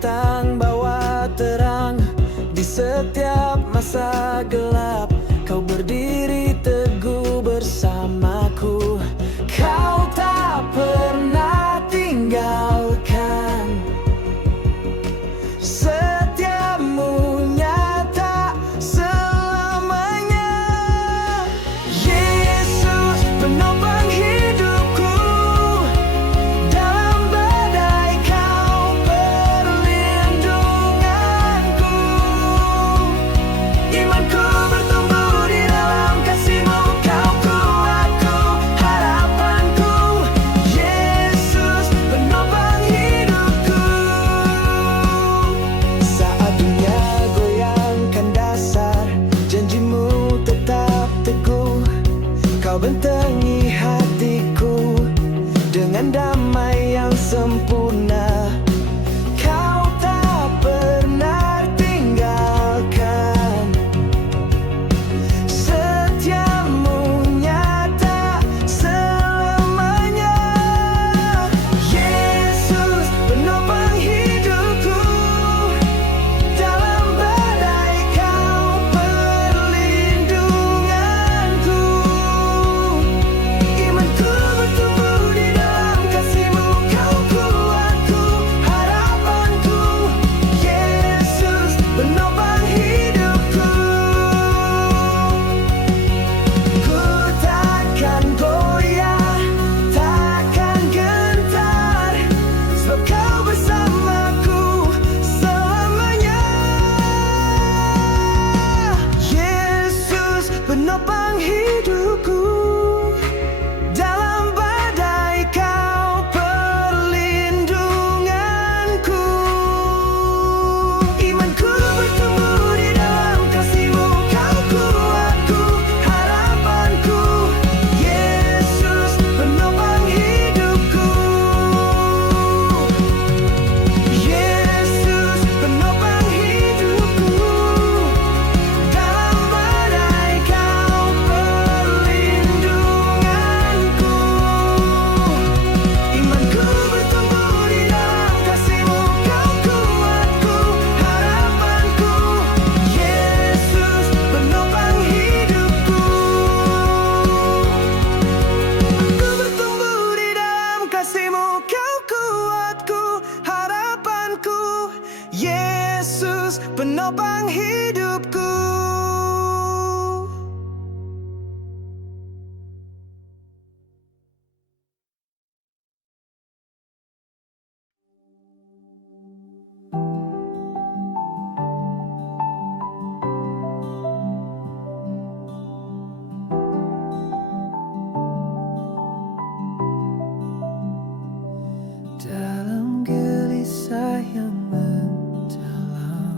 datang bawa terang di setiap masa gelap. Kau berdiri teguh bersamaku. Kau tak pernah tinggalkan. Setiamu nyata selamanya. Yesus penopang hidupku. Dalam badai kau perlindunganku. Imanku bertumbuh di dalam kasih-Mu. Kau kuatku, harapanku. Yesus penopang hidupku. Saat dunia goyangkan dasar, janji-Mu tetap teguh. Kau bentengi hatiku dengan damai yang sempurna. Kau tak pernah tinggalkan. Setiamu nyata selamanya. Yesus penopang hidupku. Dalam badai kau perlindunganku. Imanku bertumbuh di dalam kasih-Mu. Kau kuatku, harapanku. Yesus penopang hidupku. Ku takkan goyah, takkan gentar, sebab Kau bersamaku selamanya. Yesus penopang hidupku. Dalam badai Kau perlindunganku. Imanku bertumbuh di dalam kasih-Mu. Kau kuatku, harapanku. Yesus penopang hidupku. Yesus penopang hidupku. Dalam badai Kau perlindunganku. Imanku bertumbuh di dalam kasih-Mu. Kau kuatku, harapanku. Yesus penopang hidupku. Ku bertumbuh di dalam kasih-Mu. Kau kuatku, harapanku. Yesus penopang hidupku. Dalam gelisah yang mendalam,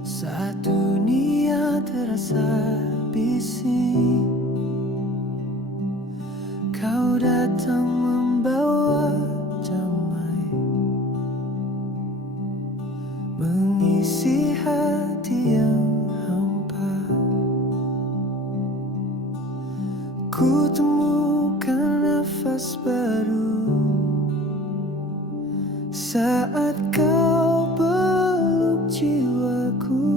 saat dunia terasa bising, Kau datang membawa damai, mengisi hati yang hampa. Ku temukan nafas baru saat Kau peluk jiwaku.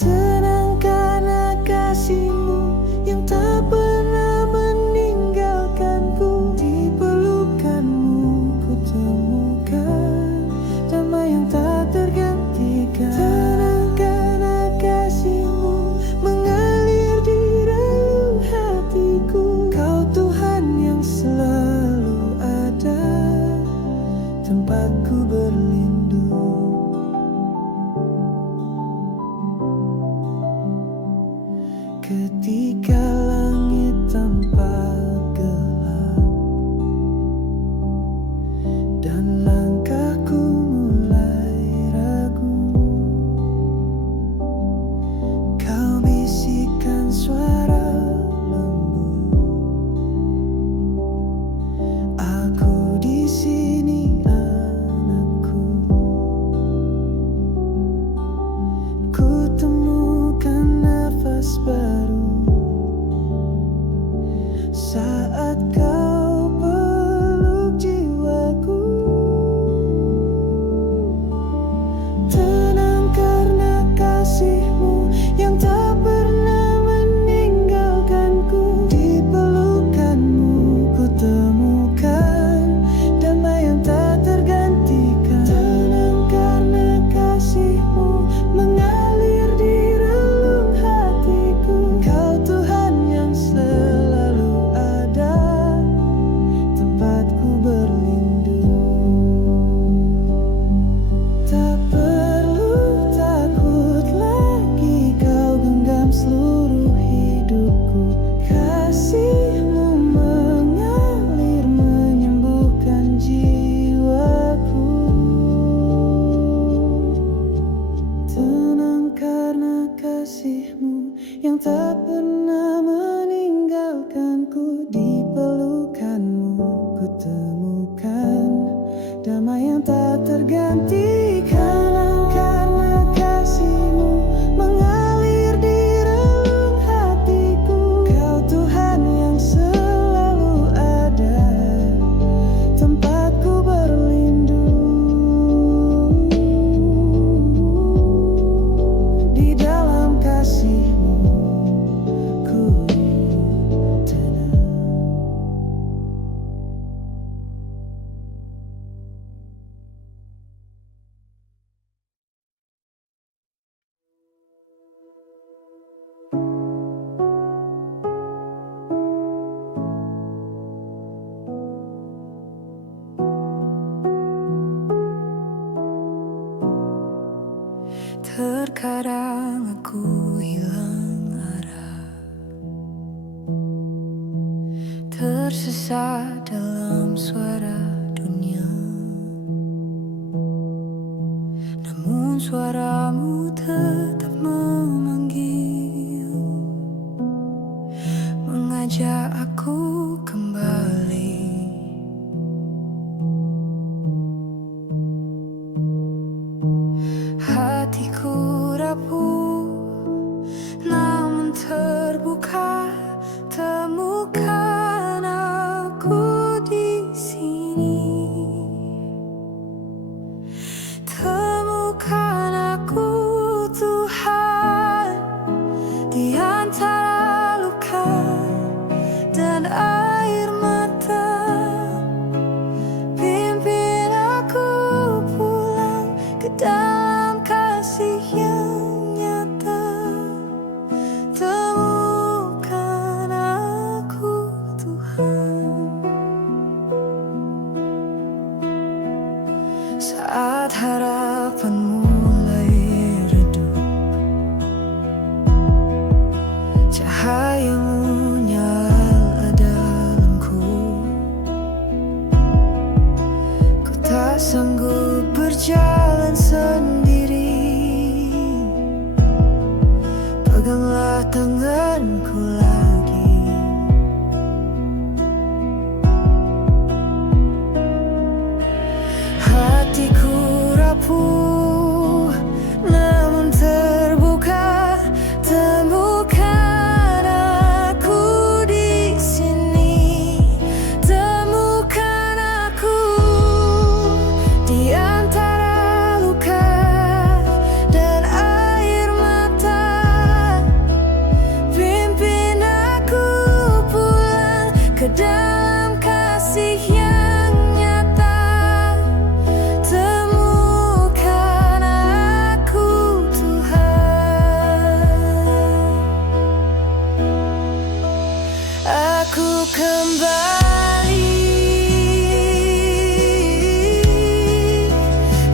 Tenangkan kasih-Mu yang tak pernah meninggalkanku. Di pelukan-Mu ku temukan damai yang tak tergantikan. Tenangkan kasih-Mu mengalir di relung hatiku. Kau Tuhan yang selalu ada, tempatku berlindung. Ketika langit tampak gelap dan langkahku mulai ragu, Kau bisikkan suara lembut, aku di sini anakku. Ku temukan nafas baru saat Kau peluk Ku di pelukanmu ku temukan damai yang tak tergantikan karena kasihmu mengalir di relung hatiku. Kau Tuhan yang selalu ada, tempatku berlindung di dalam kasihmu. Ku tenang. Terkadang aku hilang arah, tersesat dalam suara dunia. Namun suaramu tetap memanggil, mengajak aku kembali. Hatiku rapuh, namun terbuka. Temukan aku di sini. Temukan aku Tuhan di antara luka dan air mata. Pimpin aku pulang ke dalam kasih yang nyata. Temukan aku Tuhan. Saat harapan mulai redup, cahayamu nyala dalamku. Ku tak sanggup berjalan sendiri, peganglah tanganku lagi. Hatiku rapuh, namun terbuka. Temukan aku di sini. Temukan aku di antara luka dan air mata. Pimpin aku pulang ke dalam kasih yang nyata. Temukan aku Tuhan. Aku kembali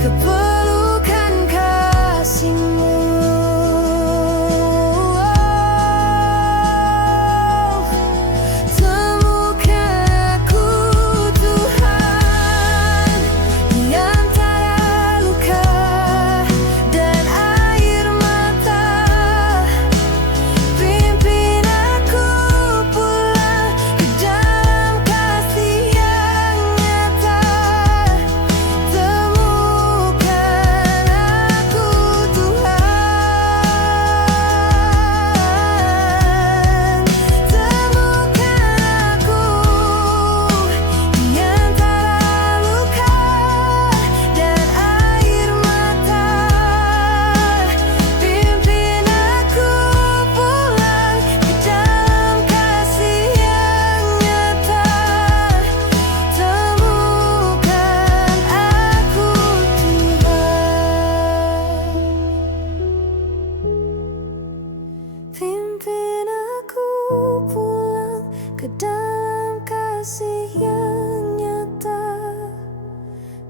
ke pelukan kasih-Mu. Temukan aku Tuhan di antara luka dan air mata. Pimpin aku pulang ke dalam kasih yang nyata. Temukan aku Tuhan. Temukan aku di antara luka dan air mata. Pimpin aku pulang ke dalam kasih yang nyata. Temukan aku Tuhan. Pimpin aku pulang ke dalam kasih yang nyata.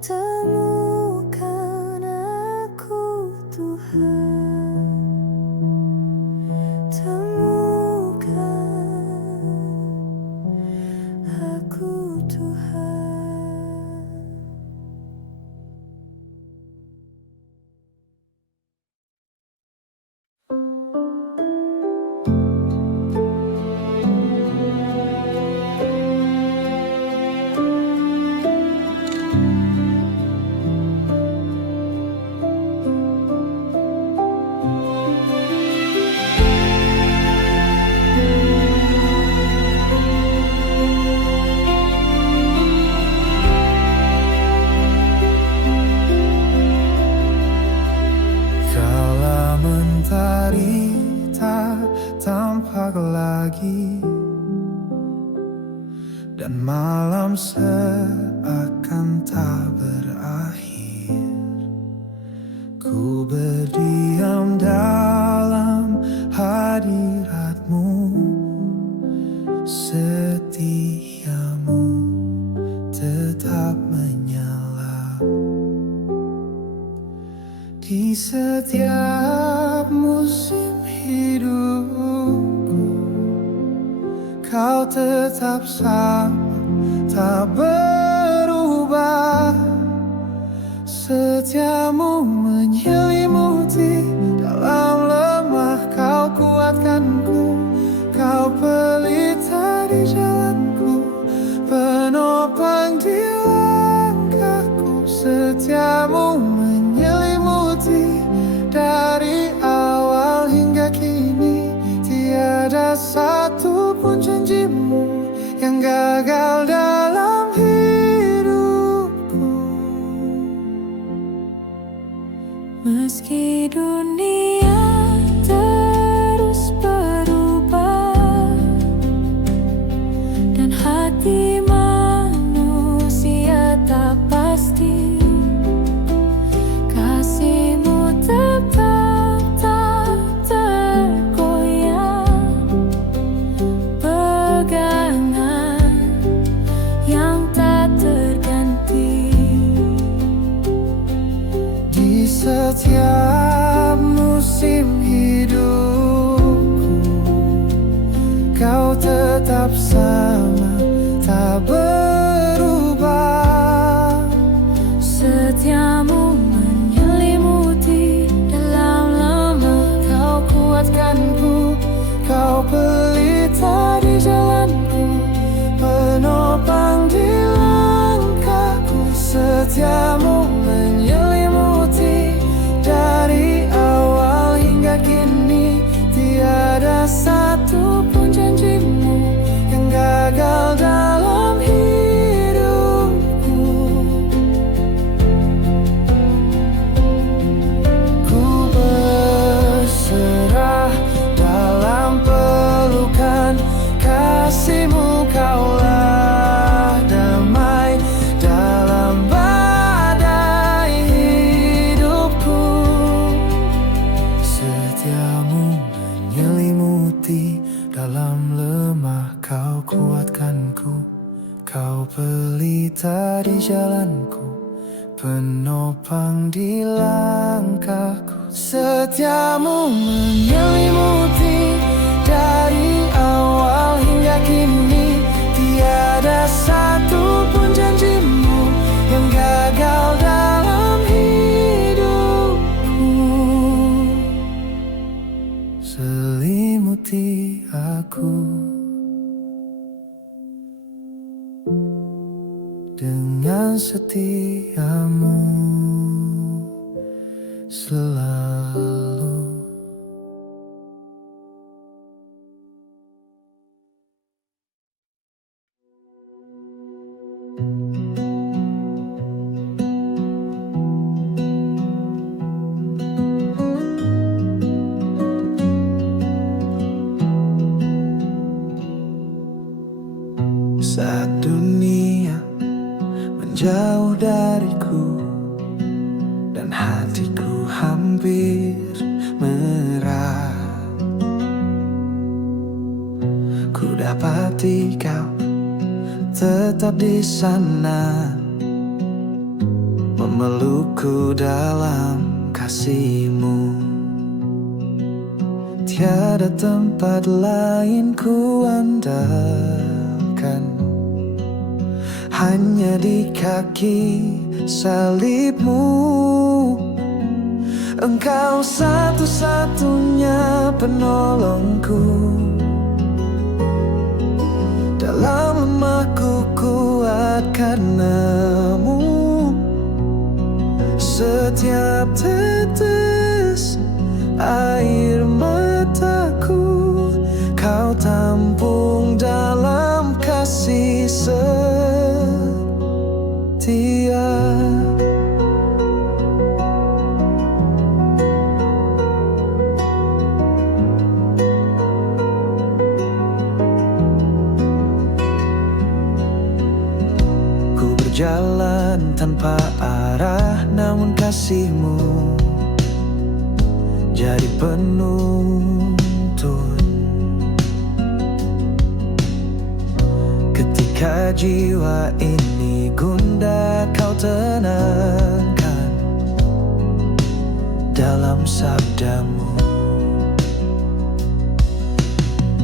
Temukan aku Tuhan. Temukan aku Tuhan. dan malam seakan tak berakhir. Ku berdiam dalam hadiratmu, setiamu tetap menyala. Di setiap musim hidupku, Kau tetap sama, tak berubah. Setiamu menyelimuti, dalam lemah Kau kuatkanku. Kau pelita di jalanku, penopang di langkahku. Setiamu menyelimuti, dari awal hingga kini. Tiada satu pun janjimu yang gagal dalam hidupku. Meski dunia terus berubah dan hati manusia tak pasti, kasih-Mu tetap tak tergoyah. Pegangan yang tak terganti. Di setiap musim hidupku, Kau tetap sama, tak berubah. Setiamu menyelimuti, dalam lemah Kau kuatkanku. Kau pelita di jalanku, penopang di langkahku. Setiamu menyelimuti, dari awal hingga kini. Tiada satu pun janjimu yang gagal dalam hidupku. Ku berserah dalam pelukan kasih-Mu. Kaulah damai dalam badai hidupku. Setiamu menyelimuti, dalam lemah Kau kuatkanku. Kau pelita di jalanku, penopang di langkahku. Setiamu menyelimuti, dari awal hingga kini. Tiada satu pun janjimu yang gagal dalam hidupku. Selimuti aku dengan setiamu selalu. Saat dunia menjauh dariku dan hatiku hampir merah, ku dapati Kau tetap di sana, memelukku dalam kasih-Mu. Tiada tempat lain ku andalkan, hanya di kaki salib-Mu. Engkau satu-satunya penolongku, dalam lemahku kuat karena-Mu. Setiap tetes air mataku Kau tampung dalam kasih setia. berjalan tanpa arah, namun kasih-Mu jadi penuntun. Ketika jiwa ini gundah, Kau tenangkan dalam sabda-Mu.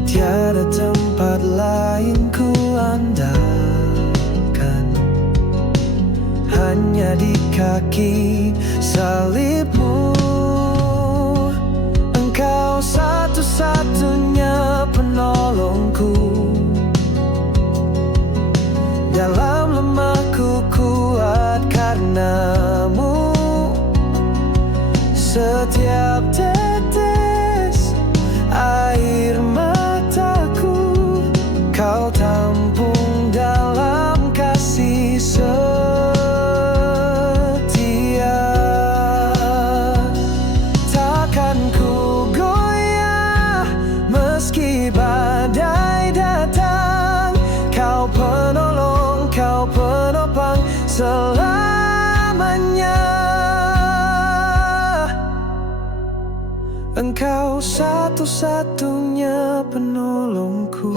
Tiada tempat lain ku andalkan, hanya di kaki salib-Mu. Engkau satu-satunya penolongku. Dalam lemahku kuat karena-Mu. Setiap tetes air mataku Kau tampung dalam kasih setia. Takkan ku goyah meski badai datang. Kau penolong, Kau penopang selamanya. Engkau satu-satunya penolongku.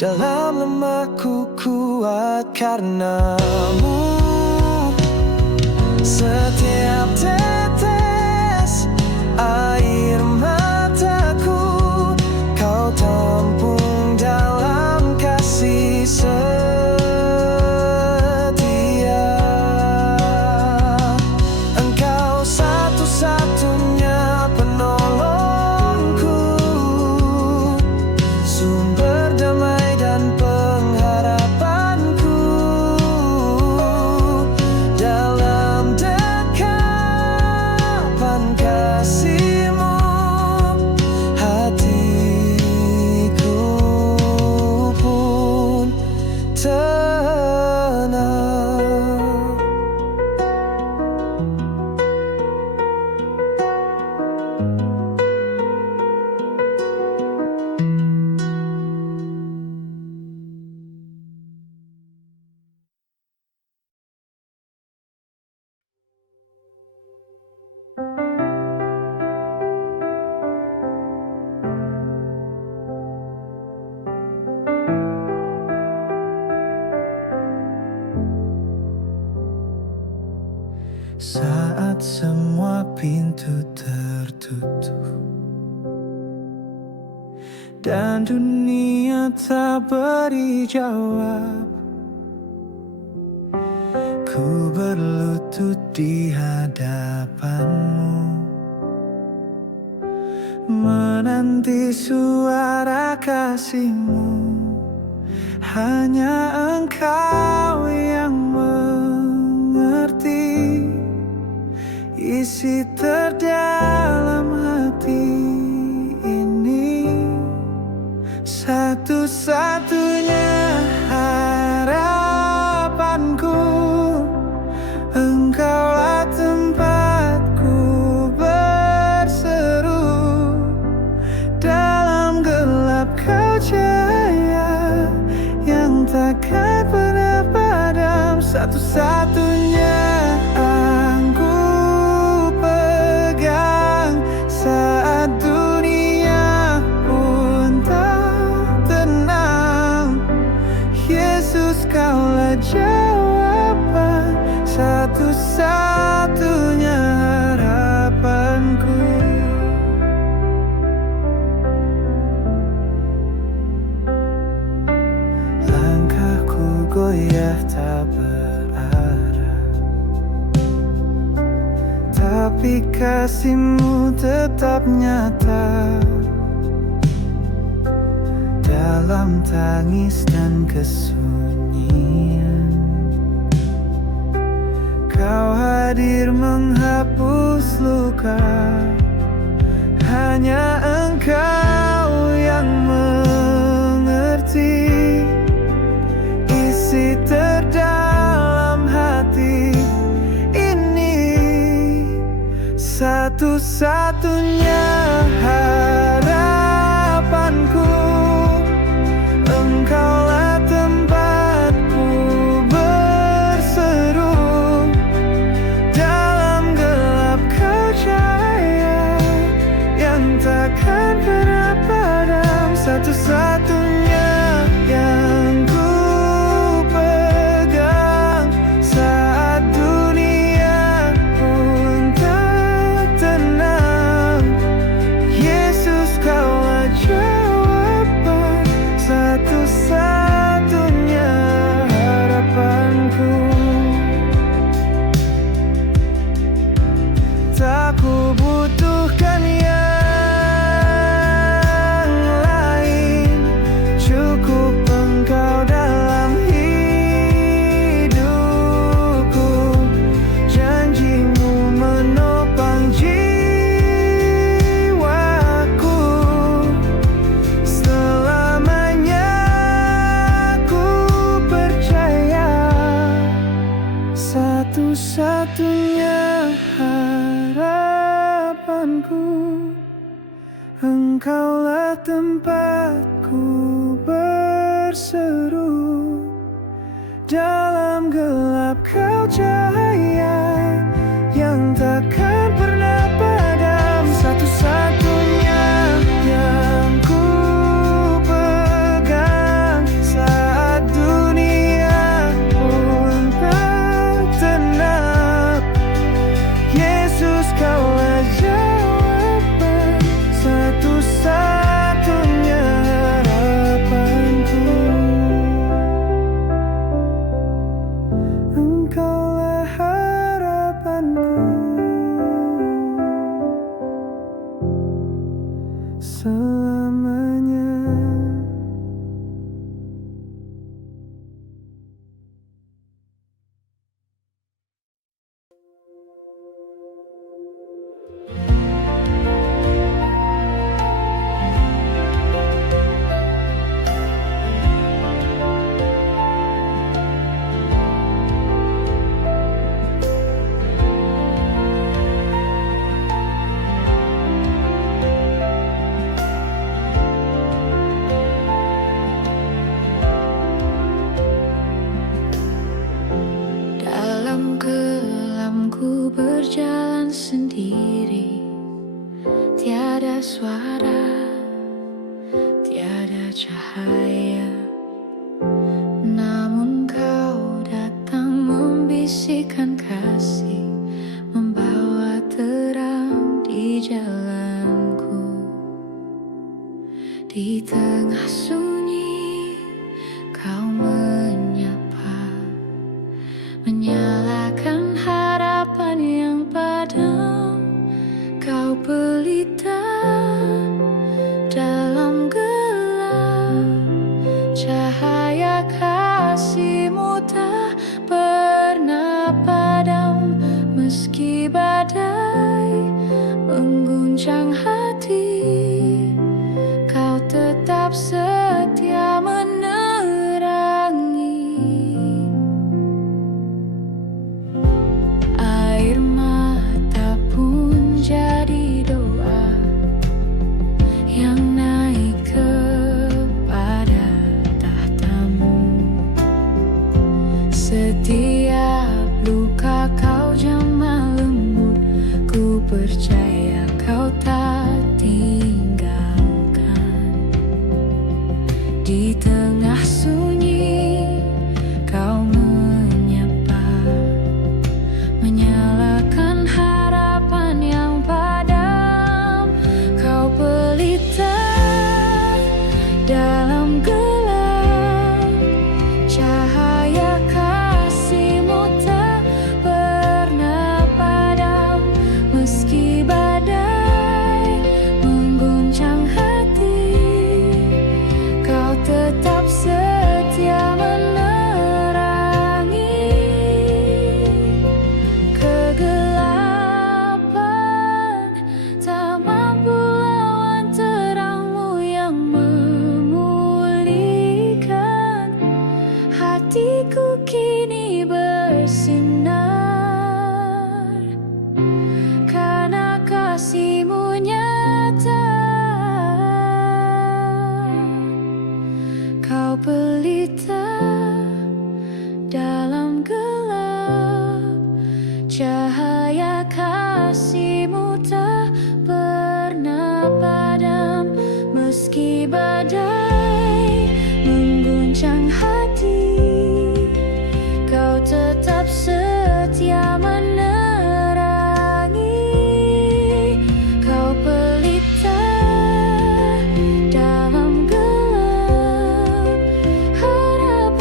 Dalam lemahku kuat karena-Mu. Setiap tetes air mataku Kau tampung dalam kasih setia. Engkau satu-satunya penolongku, sumber damai dan pengharapanku. Dalam dekapan kasih-Mu, hatiku pun tenang. Saat semua pintu tertutup dan dunia tak beri jawab, ku berlutut di hadapan-Mu, menanti suara kasih-Mu. Hanya Engkau yang mengerti isi terdalam hati ini. Satu-satunya harapanku, Engkaulah tempatku berseru. Dalam gelap Kau cahaya yang takkan pernah padam. Satu-satunya aku pegang saat dunia pun tak tenang. Yesus, Kaulah jawaban, satu-satunya harapanku. Langkahku goyah tak berarah, tapi kasih-Mu tetap nyata. Dalam tangis dan kesunyian, Kau hadir menghapus luka. Hanya Engkau yang mengerti isi terdalam hati ini. Satu-satunya harapanku, Engkaulah tempat tempatku berseru, dalam gelap kau cahaya yang takkan pernah padam. Satu-satunya yang ku pegang saat dunia pun tak tenang. Yesus, kaulah jawaban, satu-satunya harapanku. Engkaulah harapanku selamanya. Dalam kelamku berjalan sendiri, tiada suara, tiada cahaya. Namun kau datang membisikkan kasih, membawa terang di jalanku. Di tengah sunyi kau menyapa, menyalakan harapan yang padam. Kau pelita dalam gelap, cahaya kasih-Mu tak pernah padam. Meski badai mengguncang hati, Kau tetap setia menerangi. Air mata pun jadi doa yang naik kepada tahta-Mu. Setiap luka Kau jamah lembut, ku percaya Kau tak tinggalkan. Di tengah sunyi Kau menyapa, menyalakan harapan yang padam. Kau pelita dalam gelap, cahaya kasih-Mu tak pernah padam. Meski badai mengguncang hati, Kau tetap setia menerangi. Kegelapan tak mampu lawan terang-Mu yang memulihkan. Hatiku kini bersinar karena kasih-Mu nyata. Kau pelita dalam gelap, cahaya kasih-Mu tak pernah padam. Meski badai mengguncang hati, Kau tetap setia menerangi. Kau pelita dalam gelap, harapan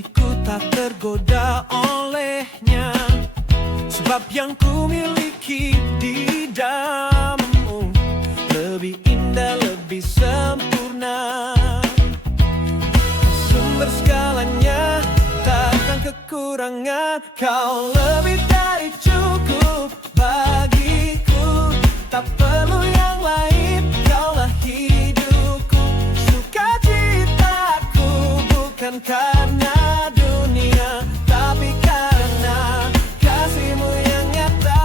hatiku tak tergoda olehnya, sebab yang ku miliki di dalammu lebih indah, lebih sempurna. Sumber segalanya, takkan kekurangan. Kau lebih dari cukup bagiku, tak perlu yang lain. Kaulah hidupku, sukacitaku, bukan karena dunia, tapi karena kasih-Mu yang nyata.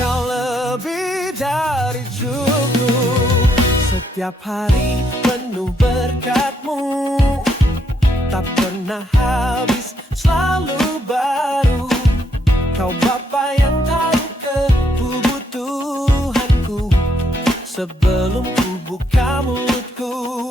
Kau lebih dari cukup. Setiap hari penuh berkat-Mu, tak pernah habis, selalu baru. Kau Bapa yang tahu kebutuhanku sebelum ku buka mulutku.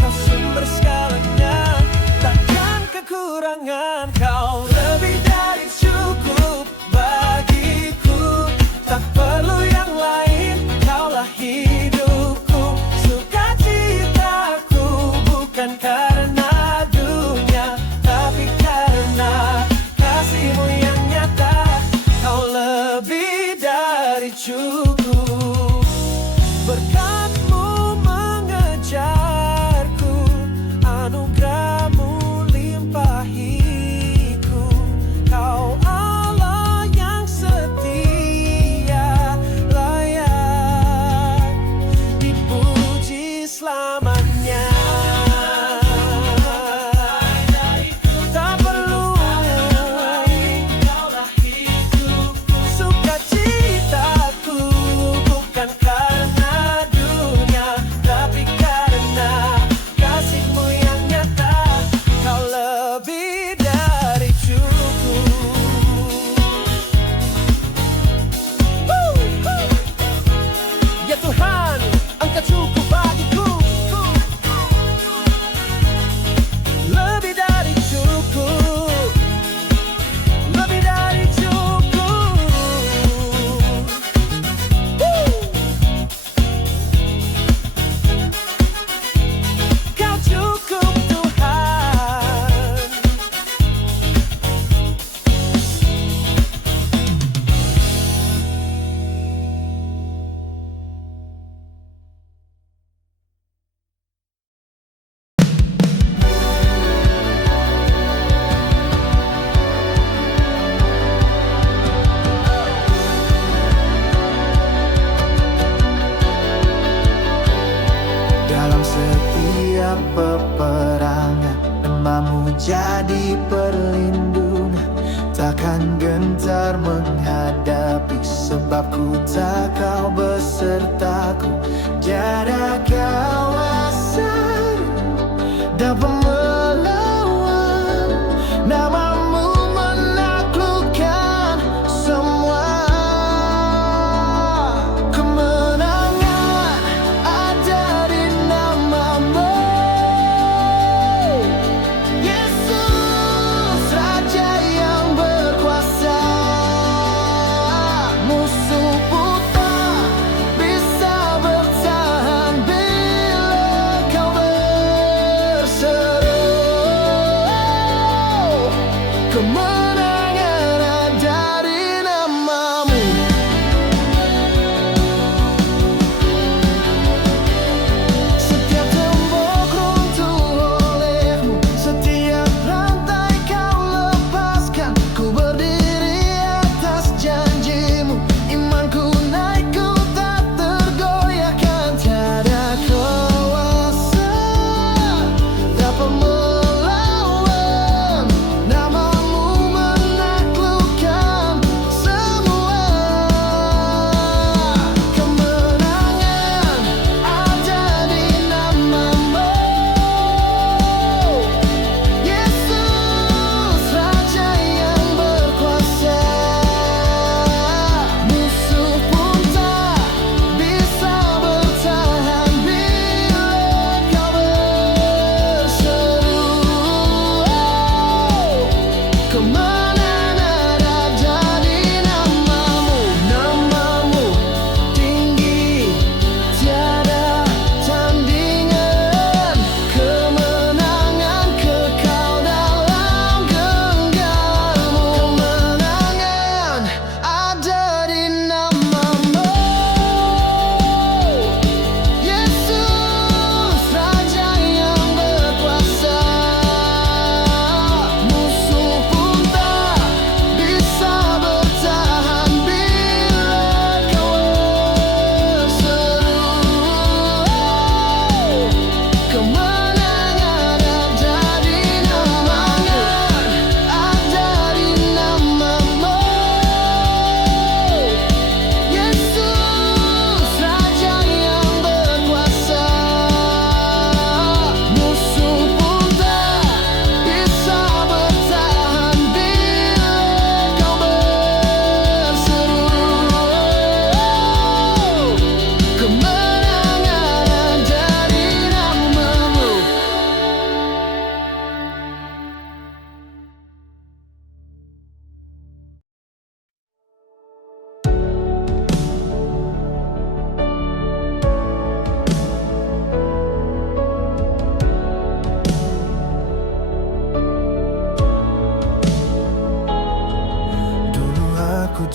Kau sumber segalanya, takkan kekurangan. Kau lebih dari cukup bagiku, tak perlu yang lain. Kaulah hidupku, sukacitaku, bukan karena dunia, tapi karena kasih-Mu yang nyata. Kau lebih dari cukup. Berkat-Mu mengejarku, anugerah-Mu limpahiku. Kau Allah yang setia, layak dipuji selamanya. Tak perlu kaulah hidupku, sukacitaku, bukan karena dunia, tapi karena kasih-Mu yang nyata. Kau lebih dari cukup. Ya Tuhan, Engkau cukup bagiku, lebih dari cukup, lebih dari cukup. Kau cukup Tuhan. Dalam setiap peperangan, nama-Mu jadi perlindungan. Takkan gentar menghadapi, sebab ku tak Kau besertaku. Tiada kawasan dapat melawan, nama-Mu menaklukkan semua. Kemenangan ada di nama-Mu, Yesus, Raja yang berkuasa. Musuh pun tak bisa bertahan bila Kau beserta.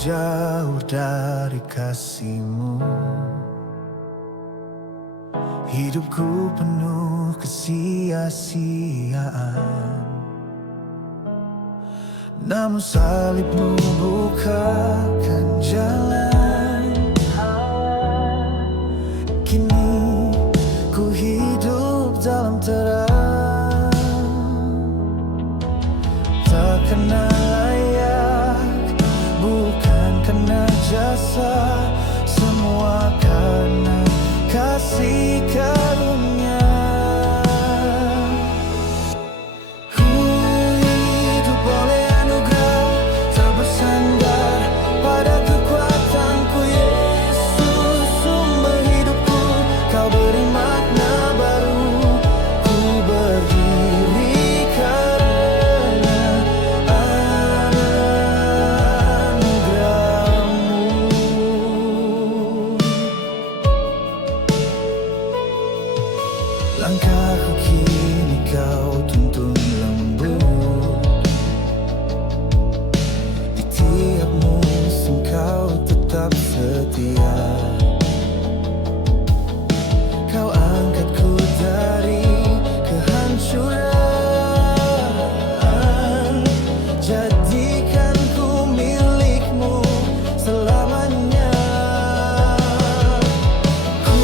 jauh dari kasih-Mu. Hidupku penuh kesia-siaan, namun salib-Mu bukakan jalan. Kini ku hidup dalam terang, tak kena layak, bukan kena jasa, semua karena kasih karunia. Ku hidup oleh anugerah, tak bersandar pada kekuatanku. Yesus, sumber hidupku, Kau beri makna baru. Ku berdiri karena anugerah-Mu. Langkahku kini Kau tuntun lembut, di tiap musim Kau tetap setia. Kau angkatku dari kehancuran, jadikan ku milik-Mu selamanya. Ku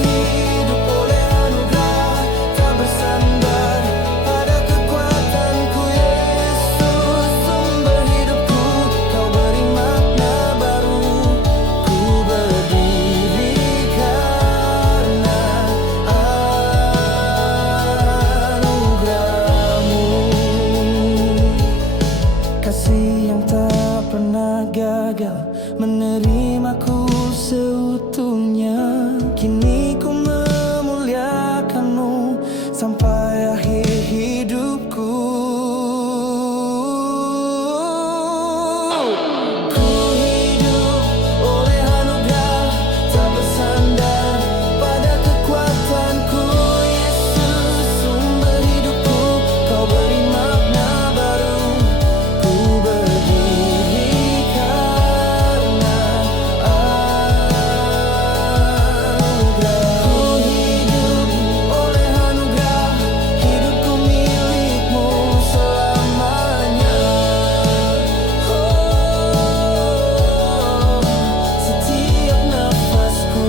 hidup oleh anugerah, tak bersandar pada kekuatanku. Yesus, sumber hidupku, Kau beri makna baru. Ku berdiri karena anugerah-Mu. Kasih yang tak pernah gagal menerimaku seutuhnya. Kini ku memuliakan-Mu sampai akhir hidupku. Ku hidup oleh anugerah, tak bersandar pada kekuatanku. Yesus, sumber hidupku, Kau beri makna baru. Ku berdiri karena anugerah. Ku hidup oleh anugerah, hidupku milik-Mu selamanya. Setiap nafasku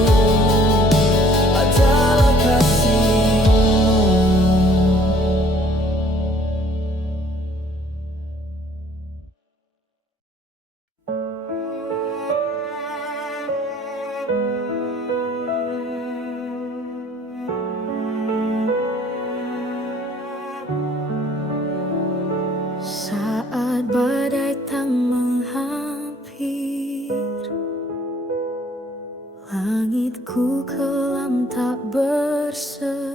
adalah kasih-Mu. Saat badai tak menghampir, langitku kelam tak berseri.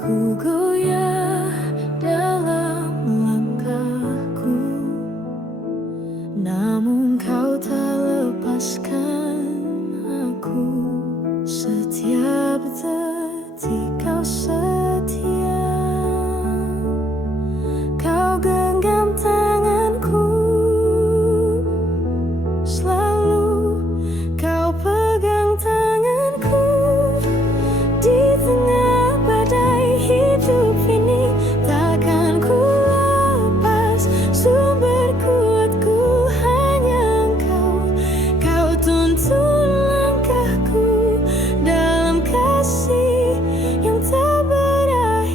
Ku goyah dalam langkahku, namun Kau tak lepaskan aku. Setiap detik Kau setia, Kau genggam tanganku selalu, Kau pegang tanganku di tengah badai hidup ini. Takkan ku lepas sumber kuatku, hanya Engkau. Kau tuntun langkahku dalam kasih yang tak berakhir.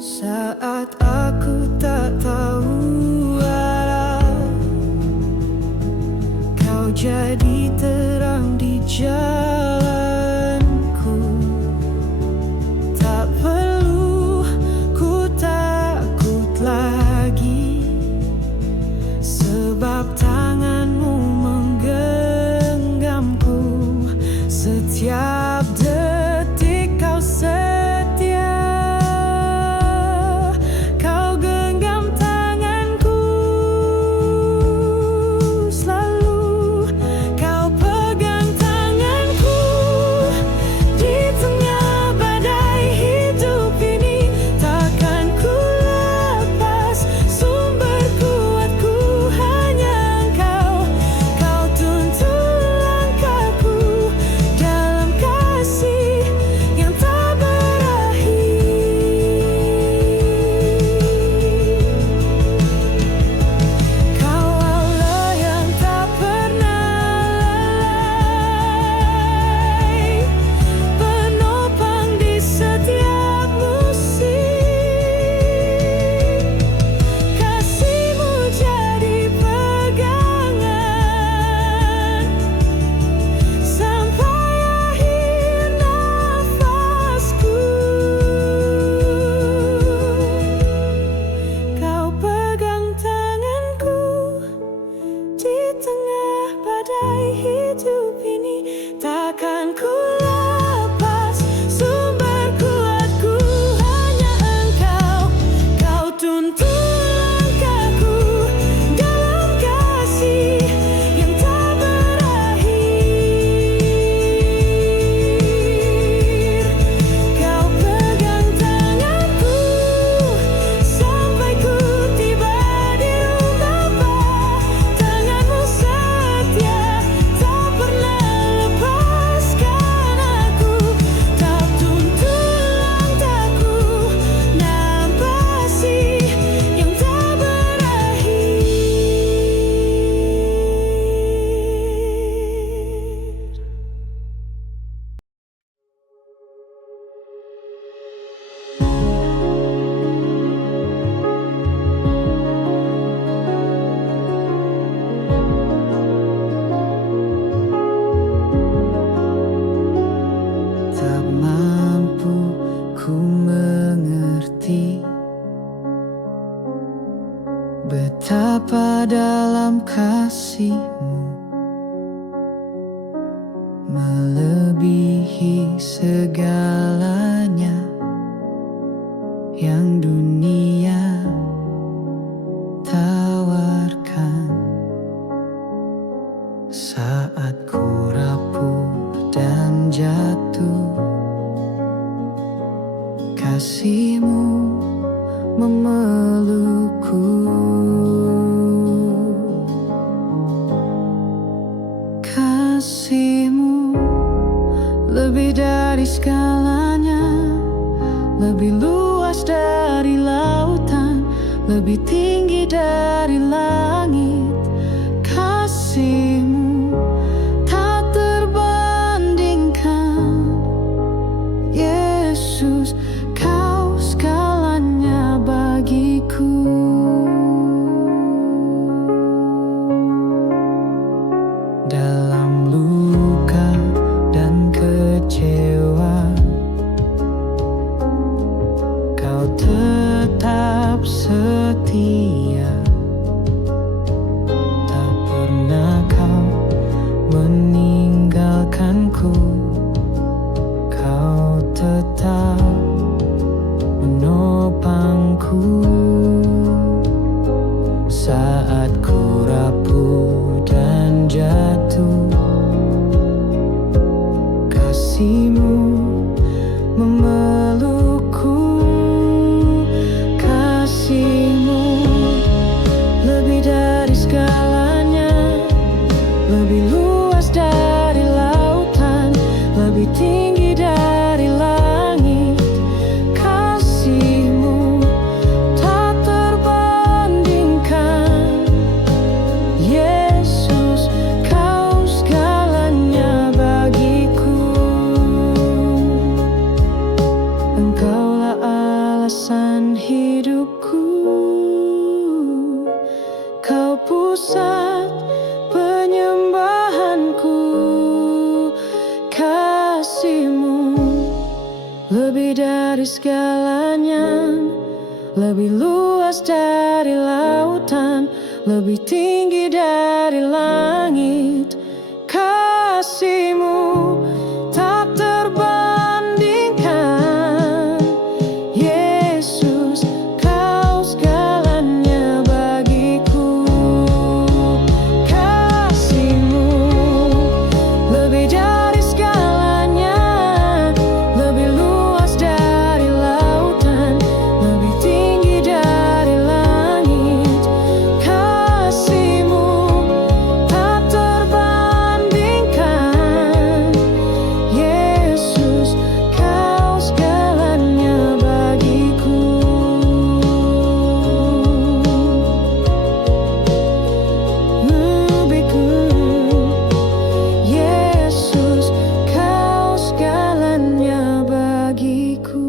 Saat aku tak tahu arah, Kau jadi terang di jalanku. Tak perlu ku takut lagi, sebab tangan-Mu menggenggamku. Setiap detik Kau setia, Kau genggam tanganku selalu, Kau pegang tanganku di tengah badai hidup ini. Tak badai hidup ini, takkan ku lepas sumber kuatku hanya Engkau. Kau tuntun langkahku dalam kasih yang tak berakhir. Kau pegang tanganku sampai ku tiba di rumah Bapa. Tanganmu setia, tak pernah lepaskan aku. Kau tuntun langkahku, nafasi yang tak berakhir. Tak mampu ku mengerti betapa dalam kasih-Mu melebihi segalanya yang dunia tawarkan. Saat ku rapuh dan jatuh, kasih-Mu memelukku. Kasih-Mu lebih dari segalanya, lebih luas dari lautan, lebih tinggi dari langit. Kasih-Mu tak terbandingkan. Yesus, Kau segalanya bagiku. Dalam luka dan kecewa, Kau tetap setia. Tak pernah Kau meninggalkanku. Kau tetap menopangku saat ku rapuh dan jatuh. Kasih-Mu memelukku. Kasih-Mu lebih dari segalanya, lebih luas dari lautan, lebih tinggi dari langit. Kasih-Mu tak terbandingkan. Yesus, Kau segalanya bagiku. Engkaulah alasan hidupku. Kau pusat penyembahanku. Kasih-Mu lebih dari segalanya, lebih luas dari lautan, lebih tinggi dari langit. Kasih-Mu tak terbandingkan. Yesus, Kau segalanya bagiku. Kasih-Mu lebih dari segalanya, lebih luas dari lautan, lebih tinggi dari langit. Kasih-Mu tak terbandingkan. Yesus, Kau segalanya bagiku. Yesus, Kau segalanya bagiku.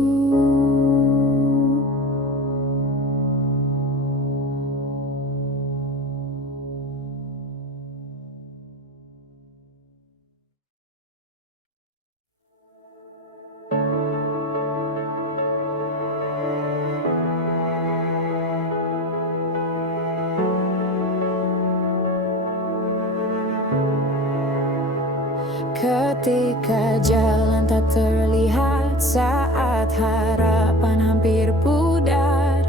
Ketika jalan tak terlihat, saat harapan hampir pudar,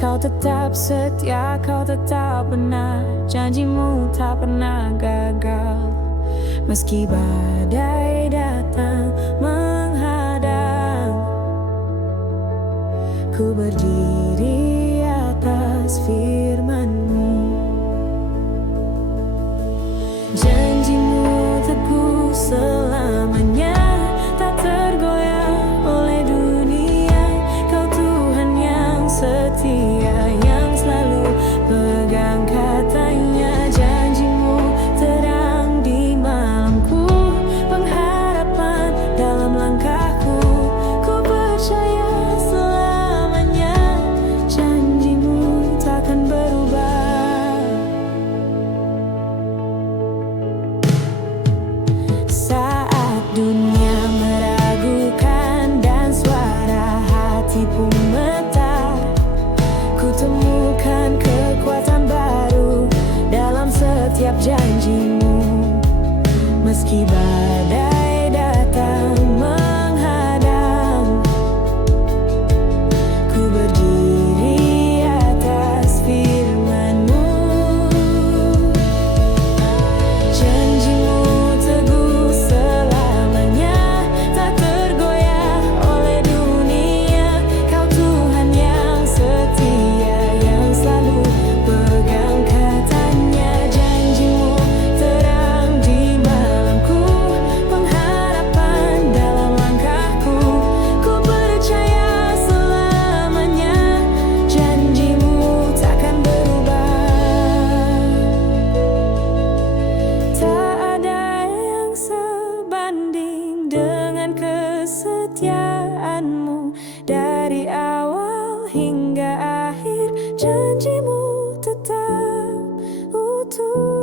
kau tetap setia, kau tetap benar. Janjimu tak pernah gagal. Meski badai datang menghadang, ku berdiri atas firman-Mu. Janjimu teguh selamanya, tak tergoyah oleh dunia. Kau Tuhan yang setia, yang selalu pegang katanya. Janjimu terang di malamku, pengharapan dalam langkahku. Ku percaya selamanya, janjimu takkan berubah. Saat dunia meragukan dan suara hati pun gemetar, ku temukan kekuatan baru dalam setiap janjimu. Meski badai datang menghadang, ku berdiri atas firman-Mu. Janjimu teguh selamanya, tak tergoyah oleh dunia. Kau Tuhan yang setia, yang selalu pegang katanya. Janjimu terang di malamku, pengharapan dalam langkahku. Ku percaya selamanya, janjimu takkan berubah. Tak ada yang sebanding dengan kesetiaan-Mu. Dari awal hingga akhir, janjimu tetap utuh.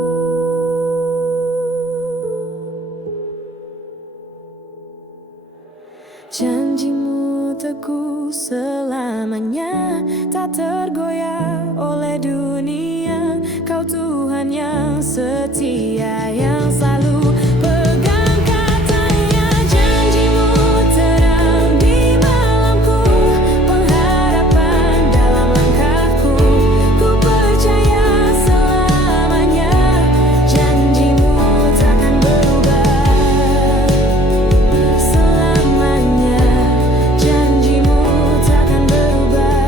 Janjimu teguh selamanya, tak tergoyah oleh dunia. Kau Tuhan yang setia, yang selalu pegang katanya. Janjimu terang di malamku, pengharapan dalam langkahku. Ku percaya selamanya, janjimu takkan berubah. Selamanya, janjimu takkan berubah.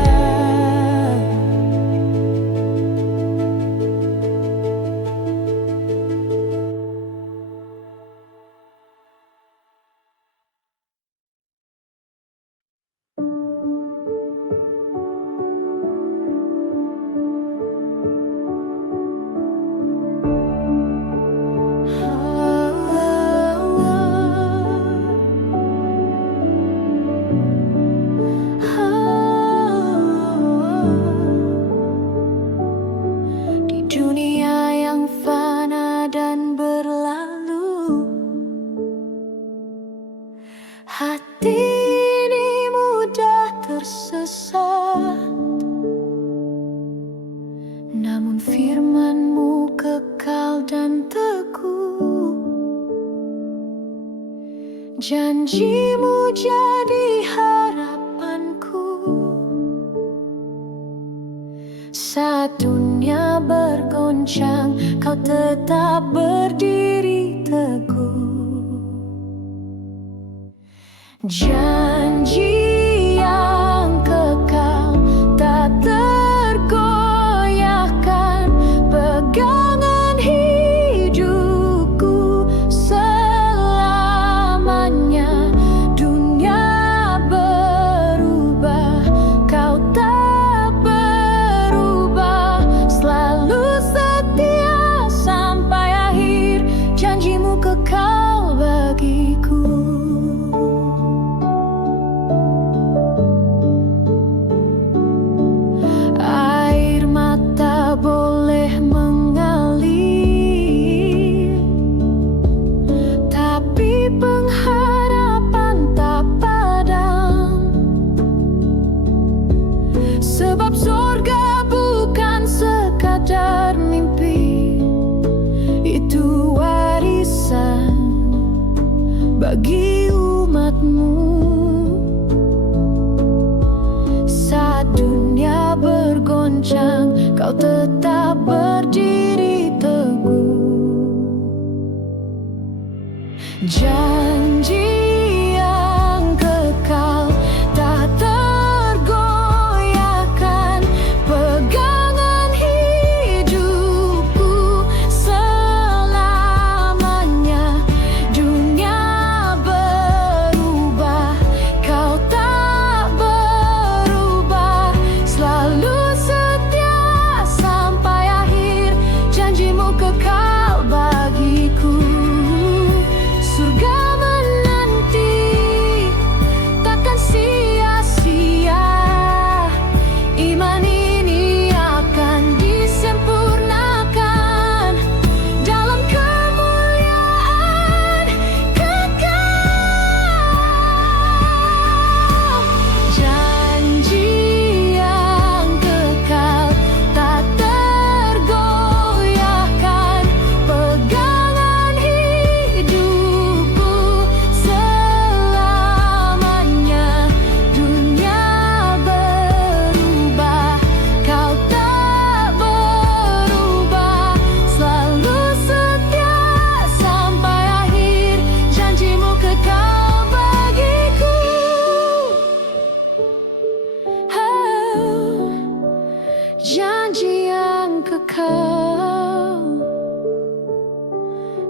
Di dunia yang fana dan berlalu, hati ini mudah tersesat. Namun firman-Mu kekal dan teguh. Janji-Mu jadi harapanku. Saat dunia bergoncang, Kau tetap berdiri teguh. Janji yang kekal, tak tergoyahkan, pegangan hidupku selamanya. Dunia berubah, Kau tak berubah, selalu setia sampai akhir. Janji-Mu kekal bagiku. bagi umatmu. Saat dunia bergoncang, kau tetap berdiri teguh. Janji yang kekal tak tergoyahkan, pegangan hidupku selamanya. Dunia berubah, kau tak berubah, selalu setia sampai akhir. Janjimu kekal bagiku. Surga menanti, takkan sia-sia. Iman ini akan disempurnakan dalam kemuliaan kekal. Janji yang kekal tak tergoyahkan, pegangan hidupku selamanya. Dunia berubah, kau tak berubah, selalu setia sampai akhir. Janjimu kekal bagiku. Oh, janji yang kekal,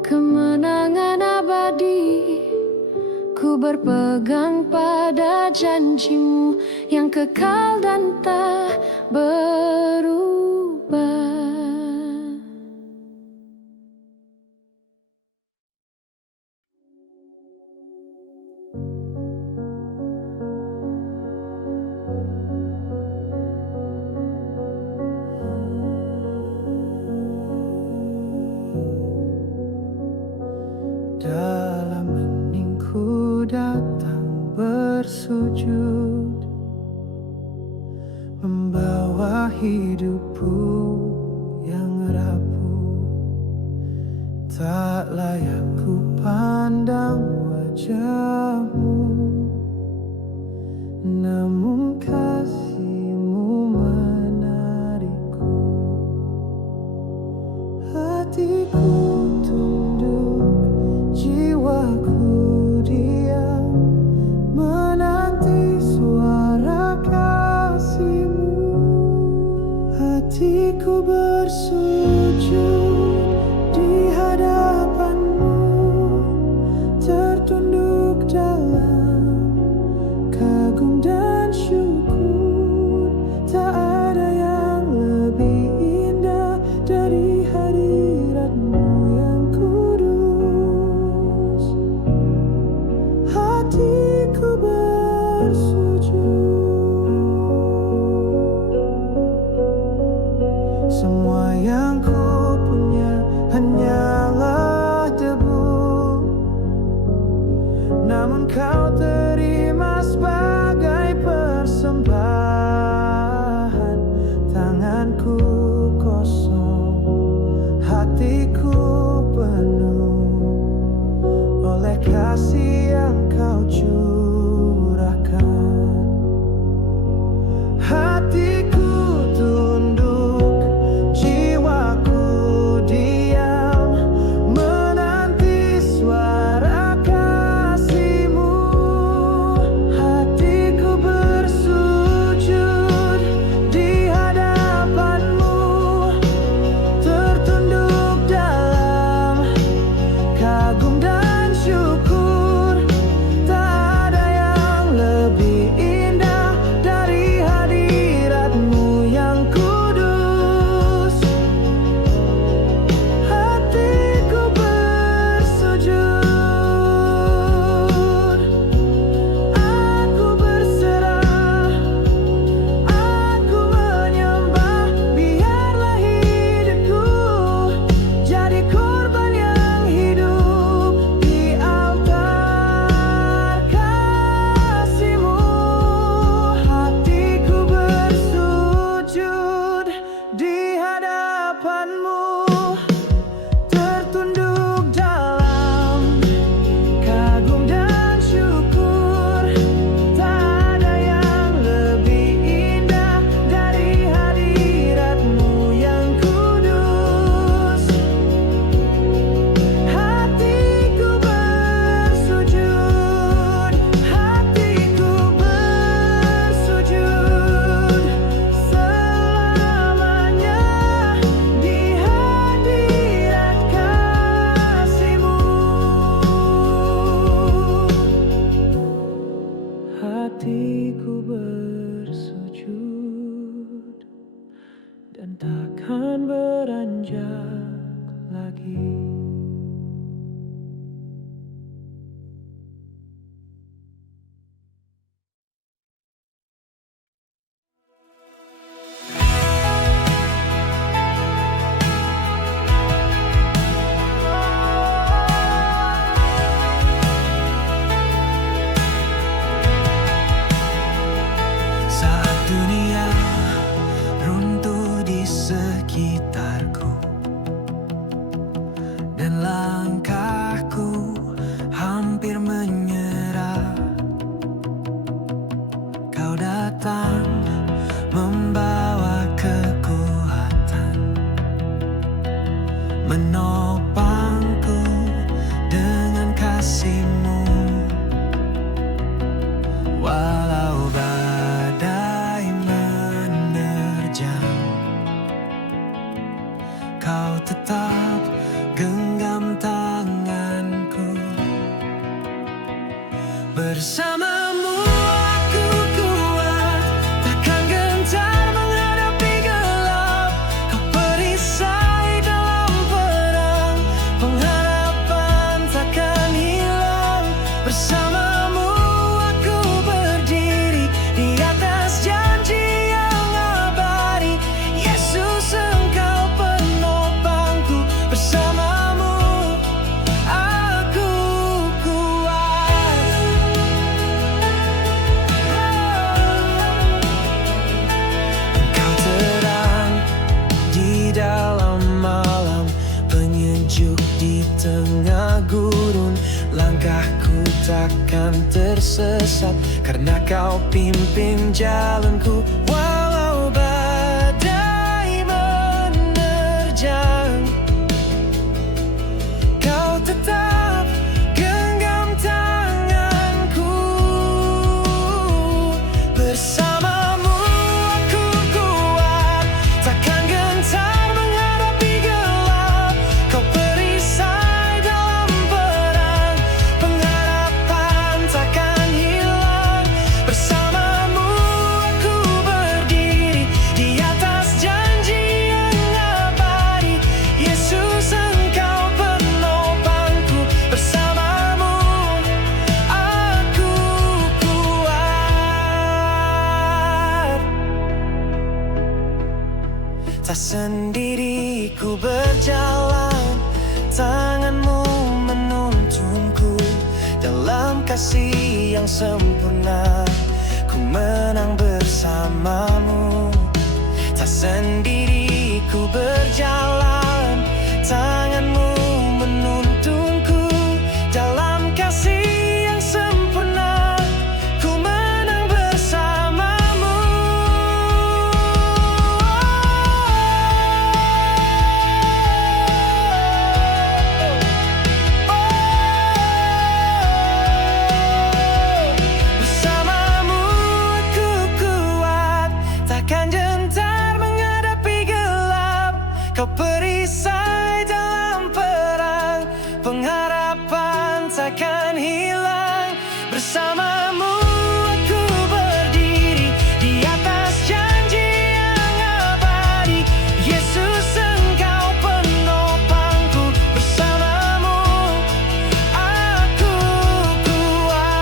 kemenangan abadi. Ku berpegang pada janjimu yang kekal dan tak berubah. Dalam heningku datang bersujud, membawa hidupku yang rapuh. Tak layak ku pandang wajahmu, namun kasih-Mu menarikku. Hatiku tunduk, jiwaku diam, menanti suara kasih-Mu. Hatiku bersujud di hadapan-Mu, tertunduk dalam kagum dan syukur. Tak ada yang lebih indah dari hadirat-Mu yang kudus. Hatiku bersujud. Semua yang ku punya hanyalah debu, namun Kau terima sebagai persembahan. Tanganku kosong, hatiku penuh oleh kasih yang Kau curahkan. Hatiku tunduk, jiwaku diam, menanti suara kasih-Mu. Hatiku bersujud di hadapan-Mu, tertunduk dalam kagum dan syukur. Bersamamu aku kuat, takkan gentar menghadapi gelap. Kau perisai dalam perang, pengharapan takkan hilang. Bersamamu aku berdiri di atas janji yang abadi. Yesus engkau penopangku, bersamamu aku kuat. Engkau terang di dalam malam, penyejuk di tengah gurun. Langkahku takkan tersesat, karena kau pimpin jalanku. Walau badai menerjang, kau tetap genggam tanganku. Bersamamu aku kuat, takkan gentar menghadapi gelap. Kau perisai dalam perang, pengharapan takkan hilang. Bersamamu aku berdiri di atas janji yang abadi. Yesus engkau penopangku, bersamamu aku kuat. Tak sendiri ku berjalan, tanganmu menuntunku. Dalam kasih yang sempurna, ku menang bersamamu. Tak sendiri ku berjalan, tanganmu menuntunku. Dalam kasih yang sempurna, ku menang bersamamu. Bersamamu aku kuat, takkan gentar menghadapi gelap. Kau perisai dalam perang, pengharapan takkan hilang. Bersamamu aku berdiri di atas janji yang abadi. Yesus engkau penopangku, bersamamu aku kuat.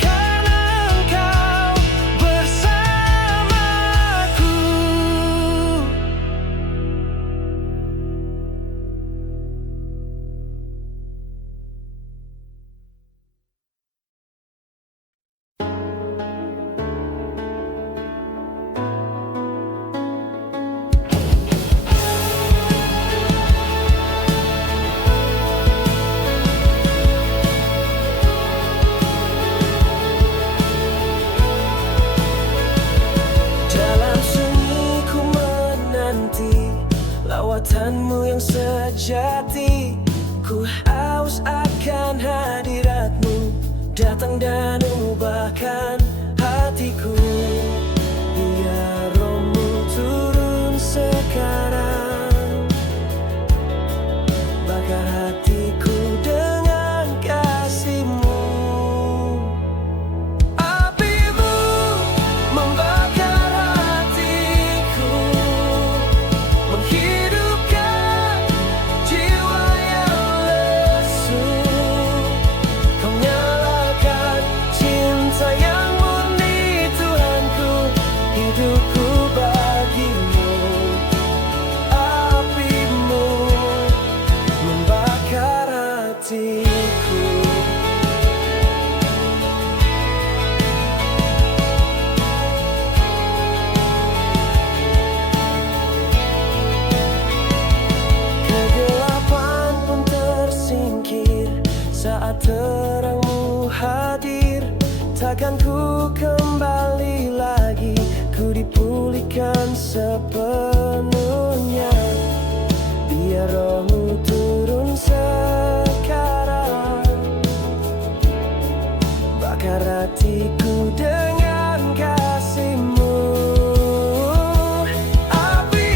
Karena engkau bersamaku. Dalam sunyi ku menanti lawatanmu yang sejati. Ku haus akan hadiratmu, datang dan ubahkan hatiku. Biar rohmu turun sekarang, bakar hatiku dengan kasih-Mu. Apimu membakar hatiku, menghidupkan jiwa yang lesu. Kau nyalakan cinta yang murni, Tuhanku, hidupku bagimu. Apimu membakar hatiku. Kegelapan pun tersingkir saat terangmu hadir. Takkan ku kembali lagi, ku dipulihkan sepenuhnya. Biar rohmu turun sekarang, bakar hatiku dengan kasih-Mu. Api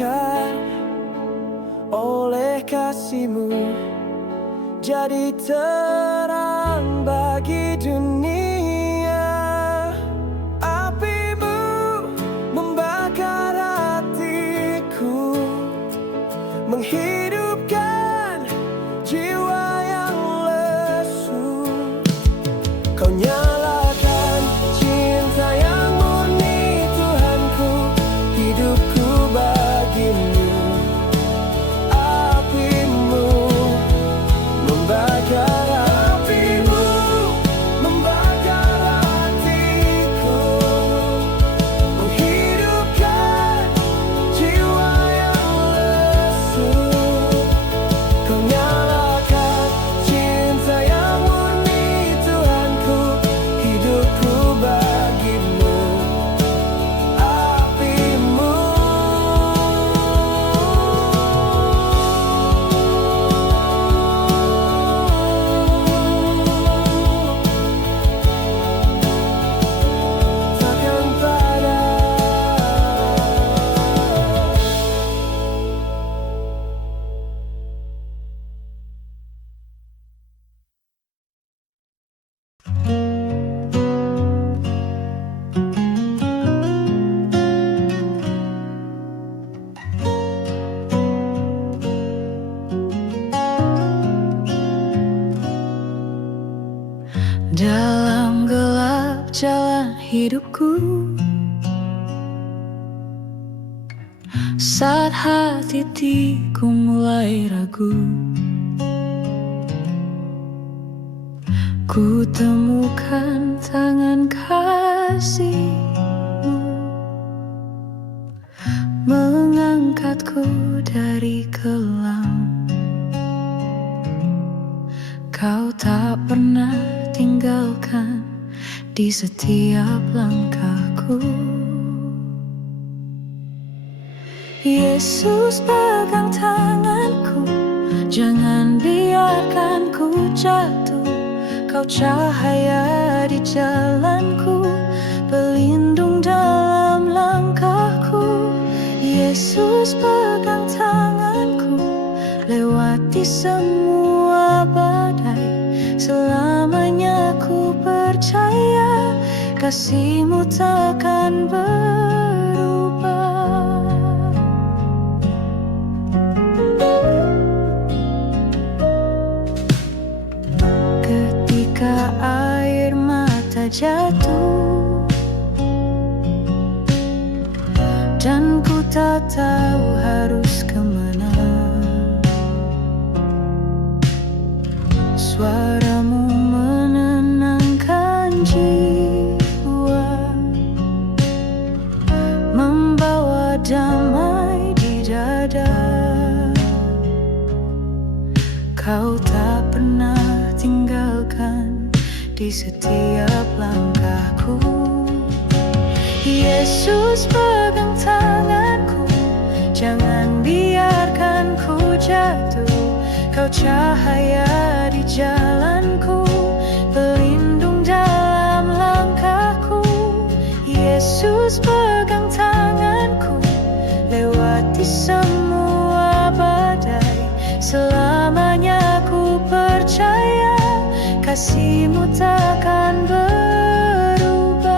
dibakar oleh kasih-Mu, jadi terang bagi dunia. Api-Mu membakar hatiku, menghidupkan jiwa yang lesu. Kau nyalakan cinta yang murni, Tuhanku, hidupku bagimu. Api-Mu membakar, api-Mu membakar hatiku, menghidupkan jiwa yang lesu. Kau nyalakan cinta yang murni, Tuhanku, hidupku bagimu. Api-Mu. Takkan Dalam gelap jalan hidupku, saat hatiku mulai ragu, ku temukan tangan kasih-Mu, mengangkatku dari kelam. Kau tak pernah tinggalkan di setiap langkahku. Yesus, pegang tanganku, jangan biarkan ku jatuh. Kau cahaya di jalanku, pelindung dalam langkahku. Yesus, pegang tanganku, lewati semua badai. Selamanya ku percaya kasih-Mu takkan berubah. Ketika air mata jatuh dan ku tak tahu harus kemana, suara-Mu menenangkan jiwa, membawa damai di dada. Kau tak pernah tinggalkan di setiap langkahku. Yesus, pegang tanganku, jangan biarkan ku jatuh. Kau cahaya di jalanku, pelindung dalam langkahku. Yesus, pegang tanganku, lewati semua badai. Selamanya ku percaya kasih-Mu takkan berubah.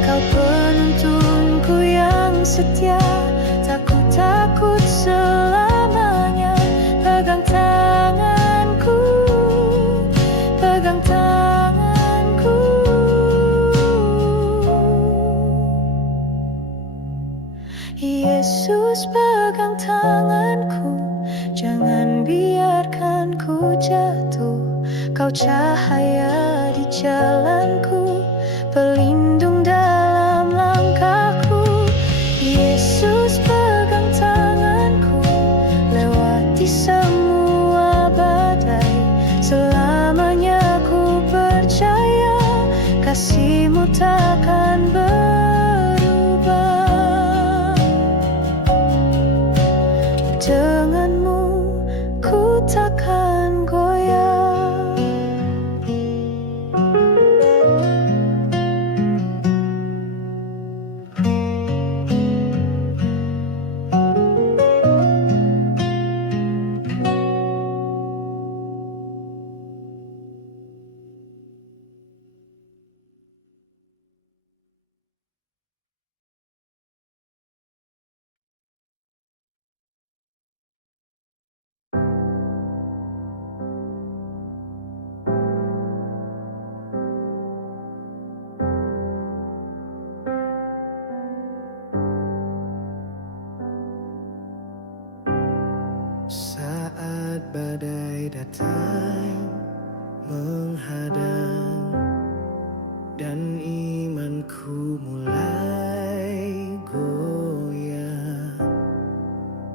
Kau penuntunku yang setia, takut selamanya. Pegang tanganku, pegang tanganku. Yesus, pegang tanganku, jangan biarkan ku jatuh. Kau cahaya di jalanku, pelindung dalam langkahku. Yesus, pegang tanganku, lewati semua badai. Selamanya ku percaya kasih-Mu takkan berubah. Denganmu ku takkan goyah. badai datang menghadang dan imanku mulai goyah.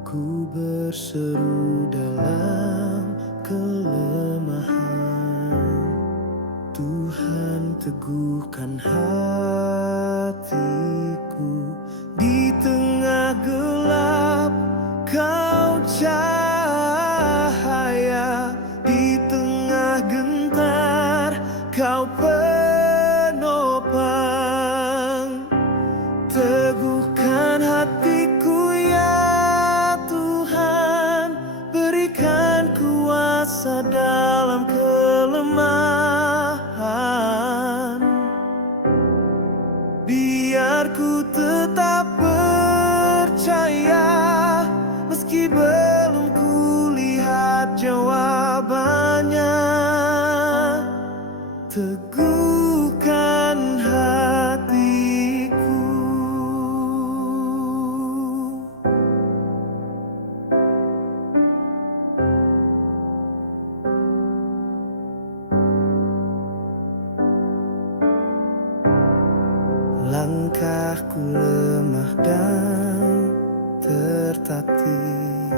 Ku berseru dalam kelemahan, Tuhan teguhkan hatiku. Di tengah gelap Kau cahaya, di tengah gentar Kau penopang. Teguhkan hatiku ya Tuhan, berikan kuasa dalam kelemahan. Biar ku tetap percaya meski belum kulihat jawabannya. Teguhkan hatiku. Langkahku lemah dan tertatih,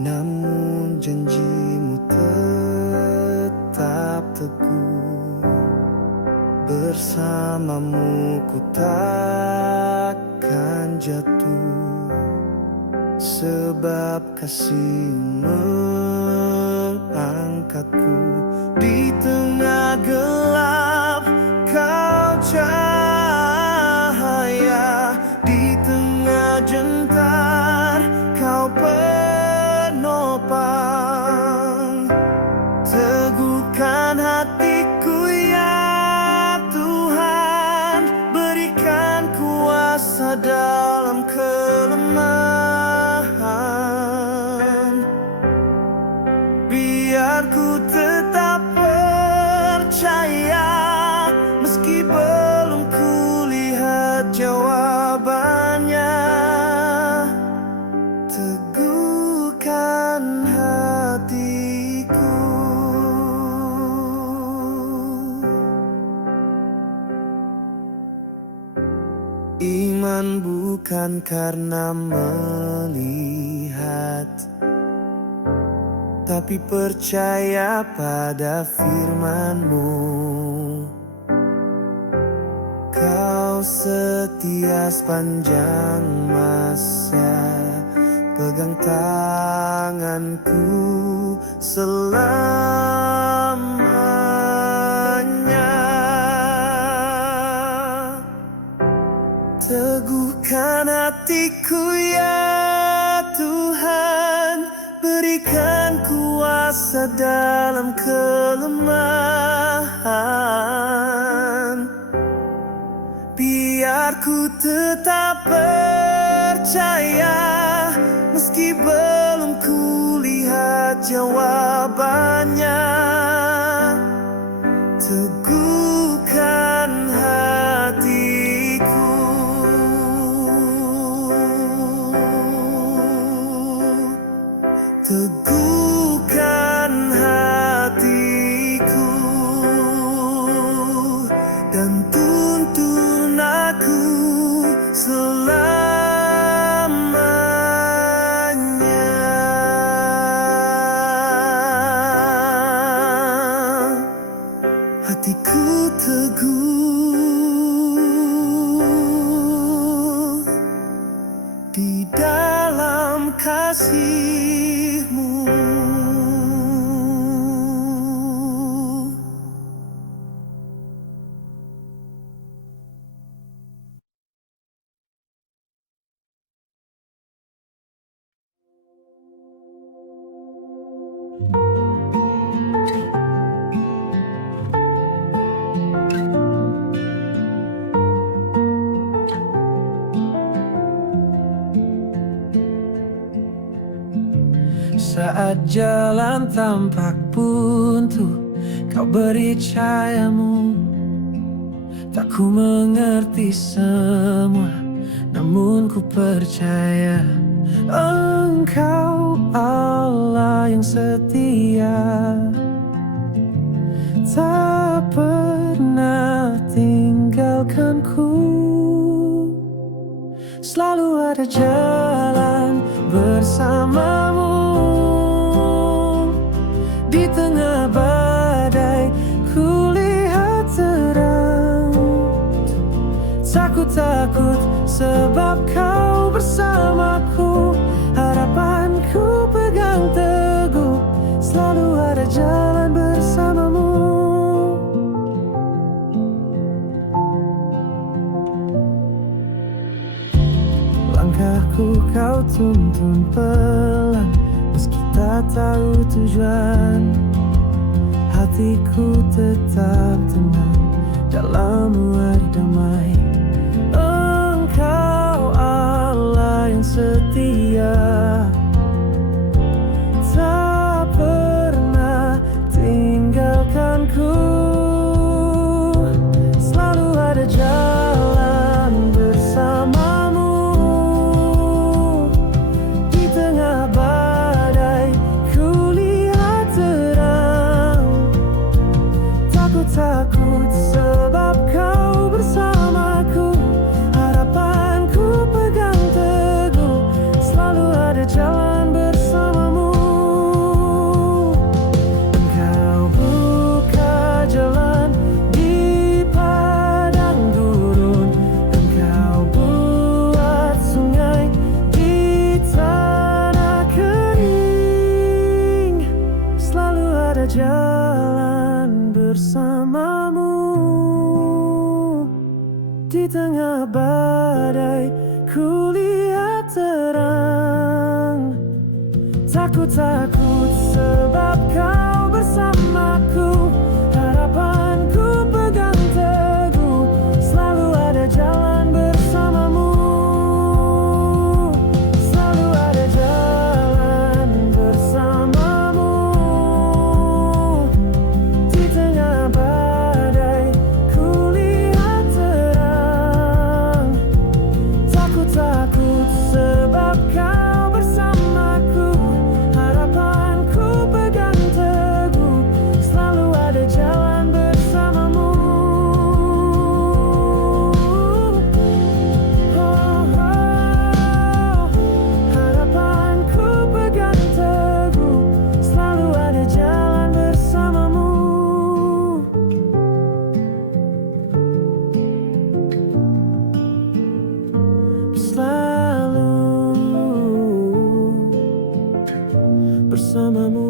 namun janjimu tetap teguh. Bersamamu ku takkan jatuh, sebab kasih-Mu mengangkatku. Di tengah gelap Kau cahaya, di tengah gentar Kau penopang. Teguhkan hatiku ya Tuhan, berikan kuasa dalam kelemahan. Biar ku tetap percaya meski belum kulihat jawabannya. Teguhkan hatiku. Iman bukan karena melihat, tapi percaya pada firman-Mu. Kau setia sepanjang masa, pegang tanganku selamanya. Teguhkan hatiku ya Tuhan, berikan kuasa dalam kelemahan. Biar ku tetap percaya meski belum kulihat jawabannya. Teguhkan hatiku. Teguhkan hatiku dan tuntun aku selamanya. Hatiku teguh di dalam kasih-Mu. Saat jalan tampak buntu, Kau beri cahayamu. Tak ku mengerti semua, namun ku percaya Engkau Allah yang setia, tak pernah tinggalkanku. Selalu ada jalan bersamamu. Di tengah badai ku lihat terang. Takut sebab kau bersamaku. Harapanku pegang teguh, selalu ada jalan bersamamu. Langkahku kau tuntun pelan, meski tak tahu tujuan. Hatiku tetap tenang, dalammu ada damai. Engkau Allah yang setia, tak pernah tinggalkanku. Selalu ada jalan bersamamu. Di tengah badai ku lihat terang. Takut sebab kau bersamaku. Harapanku pegang teguh, selalu ada jalan bersamamu. Engkau buka jalan di padang gurun. Engkau buat sungai di tanah kering. Selalu ada jalan bersamamu. Di tengah badai ku lihat terang. Takut sebab kau bersamaku. Harapanku pegang teguh, selalu ada jalan bersamamu. Selalu ada jalan bersamamu. Di tengah badai ku lihat terang. Takut sebab kau bersamaku. Harapanku pegang teguh, selalu ada jalan bersamamu. Oh, oh. Harapanku pegang teguh, selalu ada jalan bersamamu. Selalu bersamamu.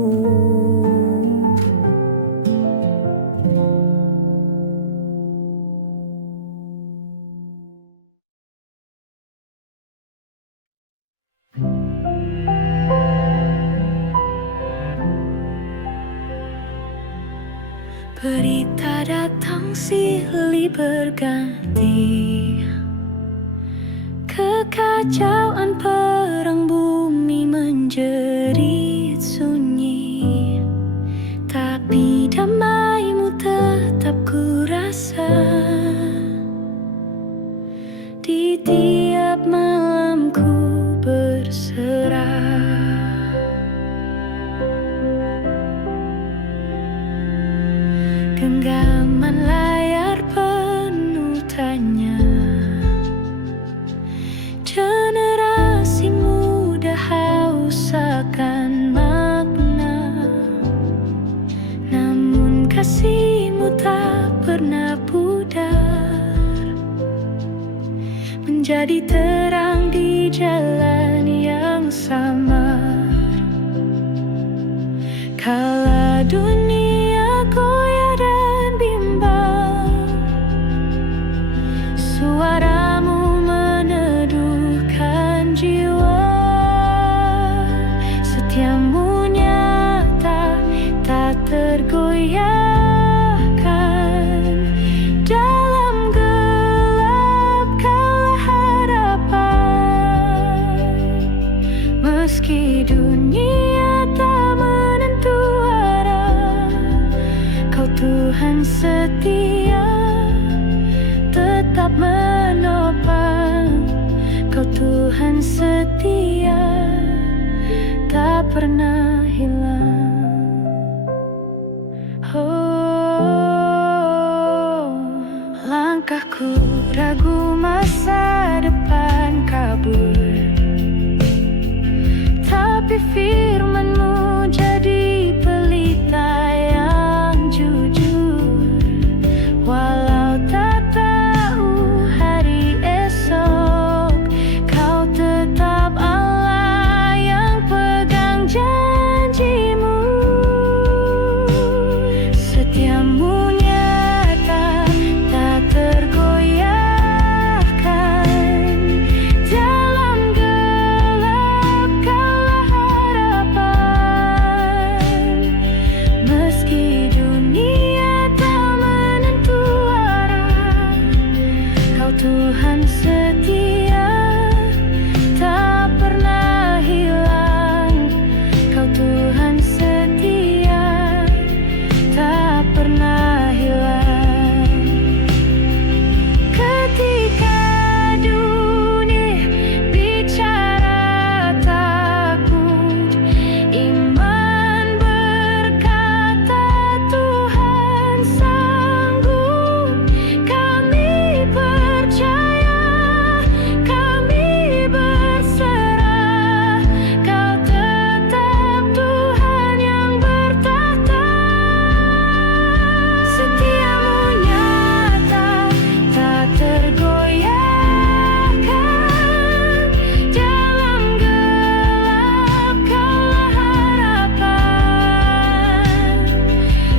Berita datang silih berganti. Kekacauan perang bumi menjerit sunyi, tapi damaimu tetap ku rasa. Di tiap malam ku berserah. Genggaman layar penuh tanya. Generasi muda haus akan makna, namun kasihmu tak pernah pudar, menjadi terang di jalan yang samar. Kala dunia goyah dan bimbang, suaramu meneduhkan jiwa. Setiamu nyata, tak tergoyahkan. Dalam gelap kaulah harapan. Meski dunia tak menentu arah, ragu masa depan kabur. Tapi firman-Mu jadi pelita yang jujur. Walau tak tahu hari esok, Kau tetap Allah yang pegang janji-Mu. Setiamu nyata, tak tergoyahkan. Dalam gelap Kaulah harapan. Meski dunia tak menentu arah, Kau Tuhan setia, tak pernah hilang. Kau Tuhan setia, tak pernah hilang. Ketika dunia bicara takut, iman berkata Tuhan sanggup. Kami percaya, kami berserah, Kau tetap Tuhan yang bertahta. Setiamu nyata, tak tergoyahkan. Dalam gelap Kaulah harapan.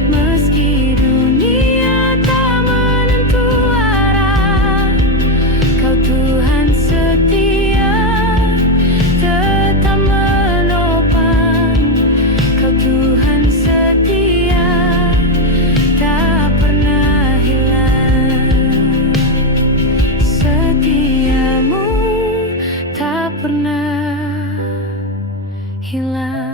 Meski dunia tak menentu arah, Kau Tuhan setia, tetap menopang. Kau Tuhan setia, tak pernah hilang. Setiamu tak pernah hilang.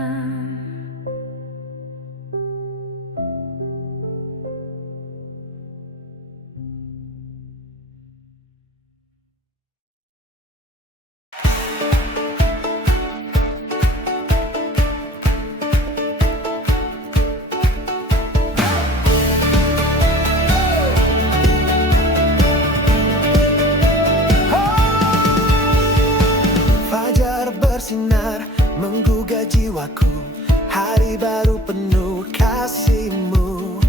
Fajar bersinar menggugah jiwaku, hari baru penuh kasih-Mu.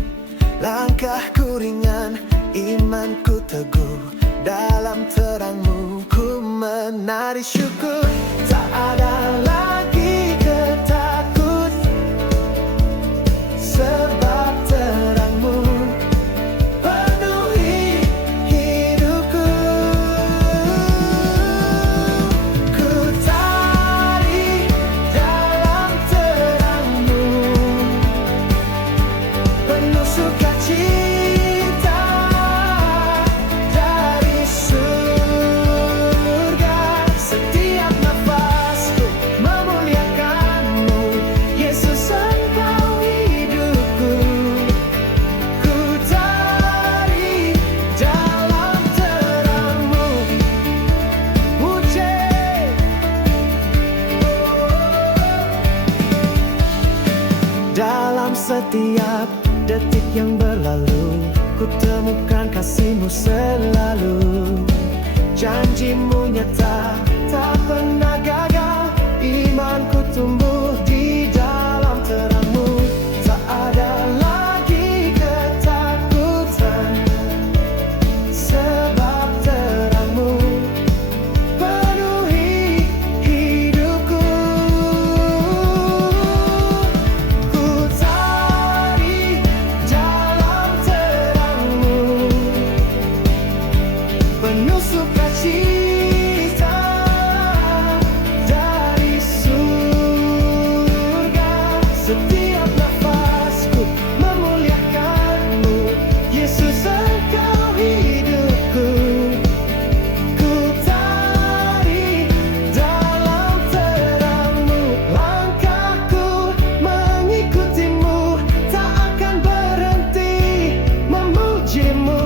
Langkahku ringan, imanku teguh, dalam terang-Mu ku menari syukur. Tak ada lagi ketakut, sebab terang-Mu penuhi hidupku. Ku tari dalam terang-Mu, penuh sukacita dari surga. Setiap nafasku memuliakan-Mu, Yesus Engkau hidupku. Ku tari dalam terang-Mu, puji. Dalam setiap detik yang berlalu, ku temukan kasih-Mu selalu. Janji-Mu nyata, tak pernah gagal. Imanku tumbuh di dalam terang-Mu. Tak ada lagi ketakutan, sebab terang-Mu penuhi hidupku. Ku tari dalam terang-Mu, penuh sukacita dari surga. Setiap nafasku memuliakan-Mu, Yesus Engkau hidupku. Ku tari dalam terang-Mu, langkahku mengikuti-Mu, tak akan berhenti memuji-Mu.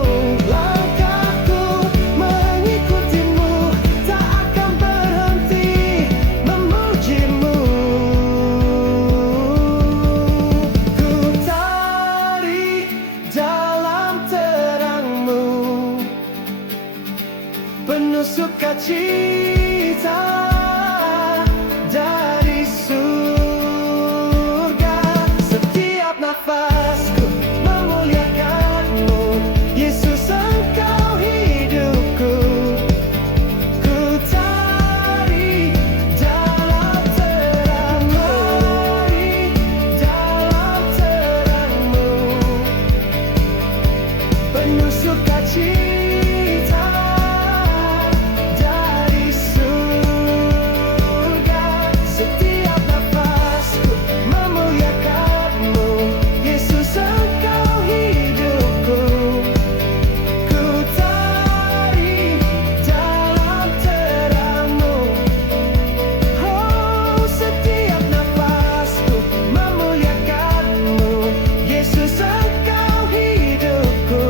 Langkahku mengikuti-Mu, penuh sukacita dari surga. Setiap nafasku memuliakan-Mu, Yesus Engkau hidupku. Ku tari dalam terang-Mu, dalam terang-Mu, penuh sukacita dari surga. Setiap nafasku memuliakan-Mu, Yesus Engkau hidupku. Ku tari dalam terang-Mu. Oh, setiap nafasku memuliakan-Mu, Yesus Engkau hidupku.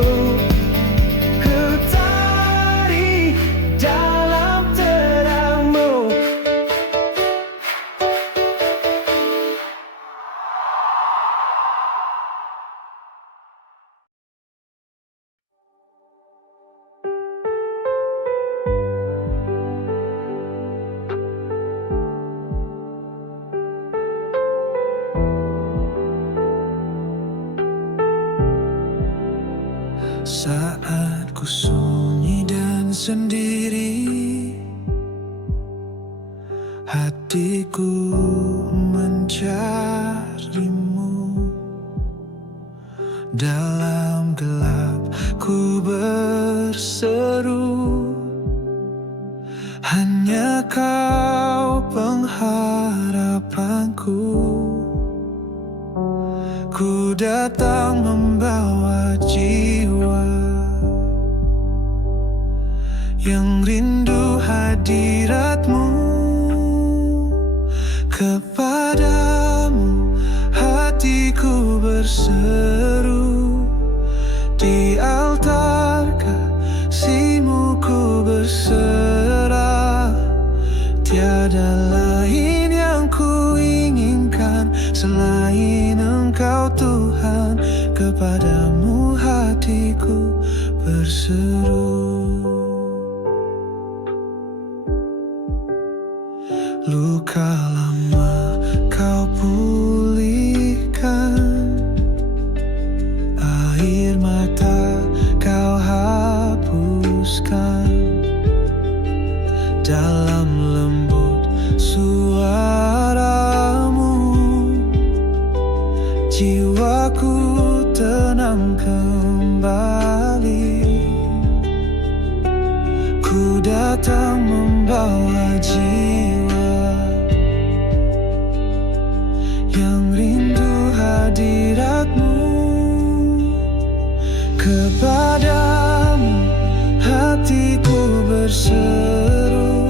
Ku tari dalam terang-Mu. Saat ku sunyi dan sendiri, hatiku mencari-Mu. Dalam gelap ku berseru, hanya Kau pengharapanku. Ku datang membawa jiwa yang rindu hadirat-Mu. Kepadamu hatiku berseru, di altar kasih-Mu ku berserah. Tiada lain yang ku inginkan selain Engkau Tuhan. Kepadamu hatiku berseru. Luka lama Kau pulihkan, air mata Kau hapuskan. Dalam lembut suara-Mu, jiwaku tenang kembali. Ku datang membawa jiwa yang rindu hadirat-Mu. Kepadamu hatiku berseru,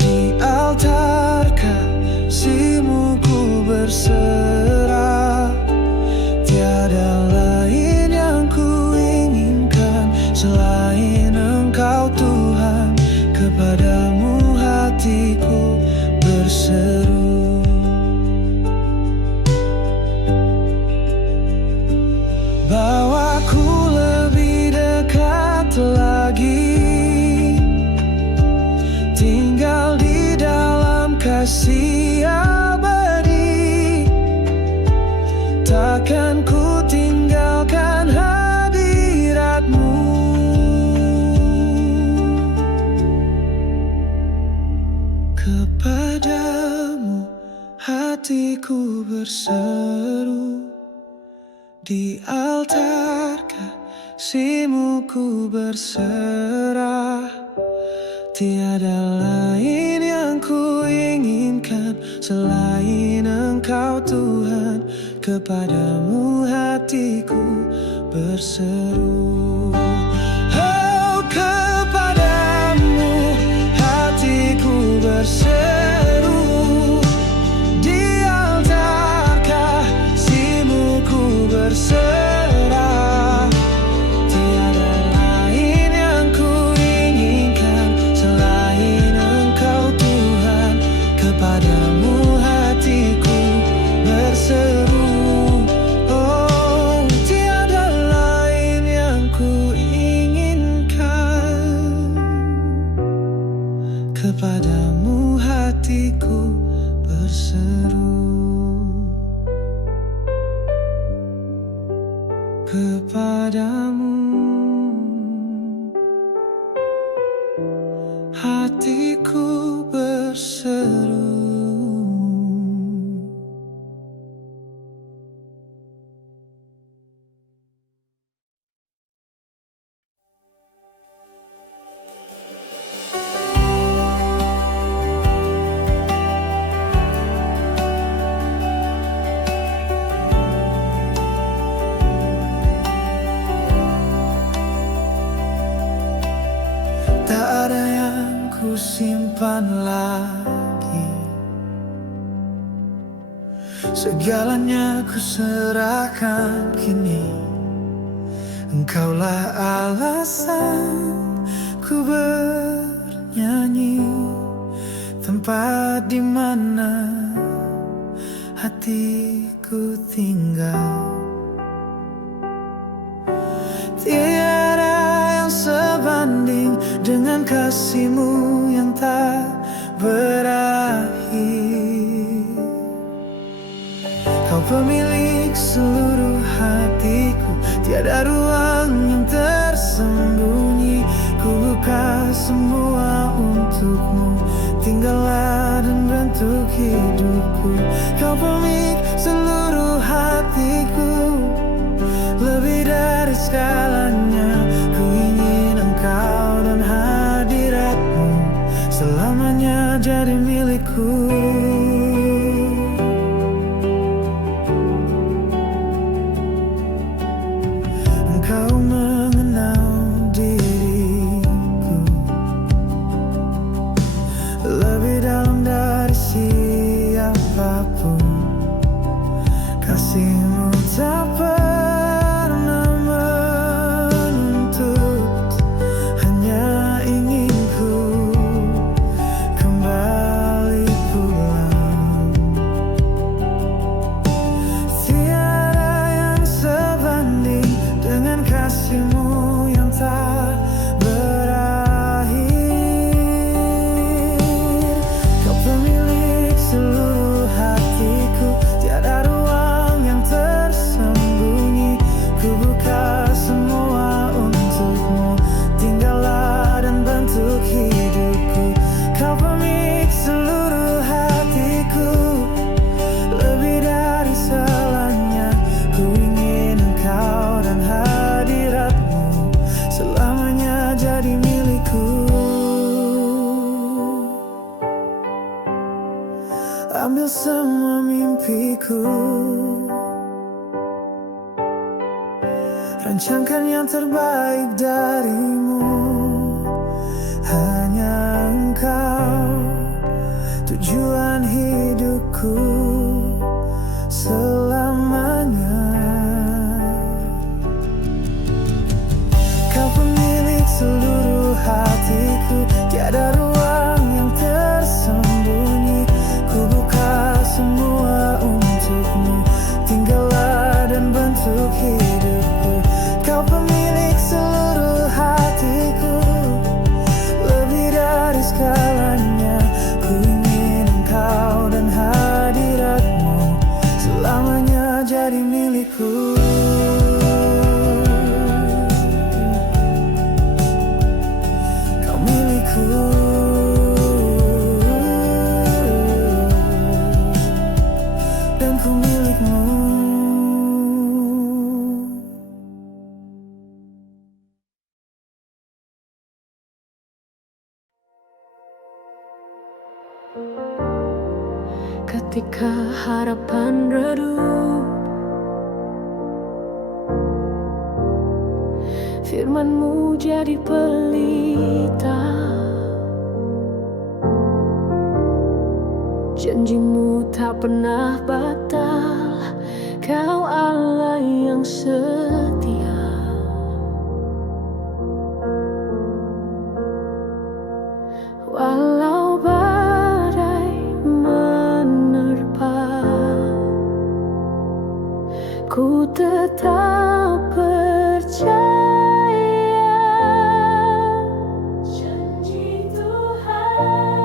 di altar kasih-Mu ku berserah. Tiada lain yang ku inginkan selain Engkau Tuhan. Kepadamu hatiku berseru. Bawaku lebih dekat lagi, tinggal di dalam kasih abadi. Takkan ku tinggalkan hadirat-Mu. Kepadamu hatiku berseru, di altar kasih-Mu ku berserah. Tiada lain yang ku inginkan selain Engkau Tuhan. Kepadamu hatiku berseru. Oh, kepadamu hatiku berseru, di altar kasih-Mu ku berserah. Tiada lain yang ku inginkan selain Engkau Tuhan. Kepadamu hatiku berseru. Oh, tiada lain yang Kepadamu hatiku berseru, kepadamu hatiku berseru. Tak ada yang ku simpan lagi, segalanya ku serahkan kini. Engkaulah alasan ku bernyanyi, tempat di mana hatiku tinggal. Tiada yang sebanding dengan kasih-Mu yang tak berakhir. Kau pemilik seluruh hatiku, tiada ruang yang tersembunyi. Ku buka semua untuk-Mu, tinggallah dan bentuk hidupku. Kau pemilik seluruh hatiku, lebih dari segalanya. Ku ingin Engkau dan hadirat-Mu selamanya jadi milikku. Engkau mengenal diriku lebih dalam dari siapapun. Kasih-Mu tak pernah menuntut, hanya ingin ku kembali pulang. Tiada yang sebanding dengan kasih-Mu yang tak berakhir. Kau pemilik seluruh hatiku, tiada ruang yang tersembunyi. Ku buka semua untuk-Mu, tinggallah dan bentuk hidupku. Kau pemilik seluruh hatiku, lebih dari segalanya. Ku ingin Engkau dan hadirat-Mu selamanya jadi milikku. Ambil semua mimpiku, rancangkan yang terbaik dari-Mu. Hanya Engkau tujuan hidupku selamanya. Kau pemilik seluruh hatiku, tiada ruang yang tersembunyi. Ku buka semua untuk-Mu, tinggallah dan bentuk hidupku. Kau pemilik seluruh hatiku, lebih dari segalanya. Ku ingin Engkau dan hadirat-Mu selamanya jadi milikku. Kau milikku, dan ku milik-Mu. Ketika harapan redup, firman-Mu jadi pelita. Janji-Mu tak pernah batal, Kau Allah yang setia. Walau badai menerpa, ku tetap percaya. Janji Tuhan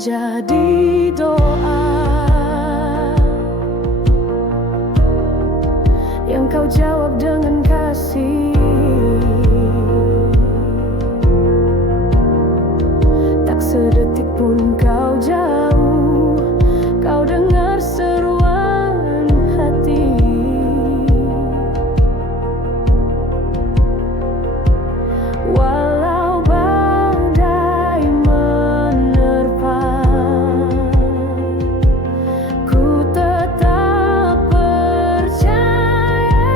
jadi doa yang kau jawab dengan kasih. Tak sedetik pun kau jauh, kau dengar seruan hati. Walau badai menerpa, ku tetap percaya.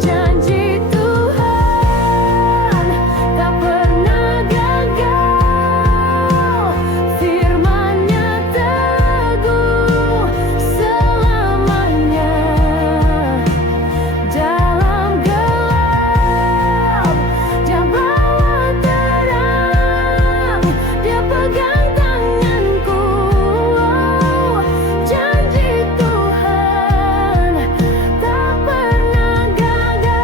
Janji Tuhan tak pernah gagal, firman-Nya teguh selamanya. Dalam gelap Dia bawa terang, Dia pegang tanganku. Janji Tuhan tak pernah gagal.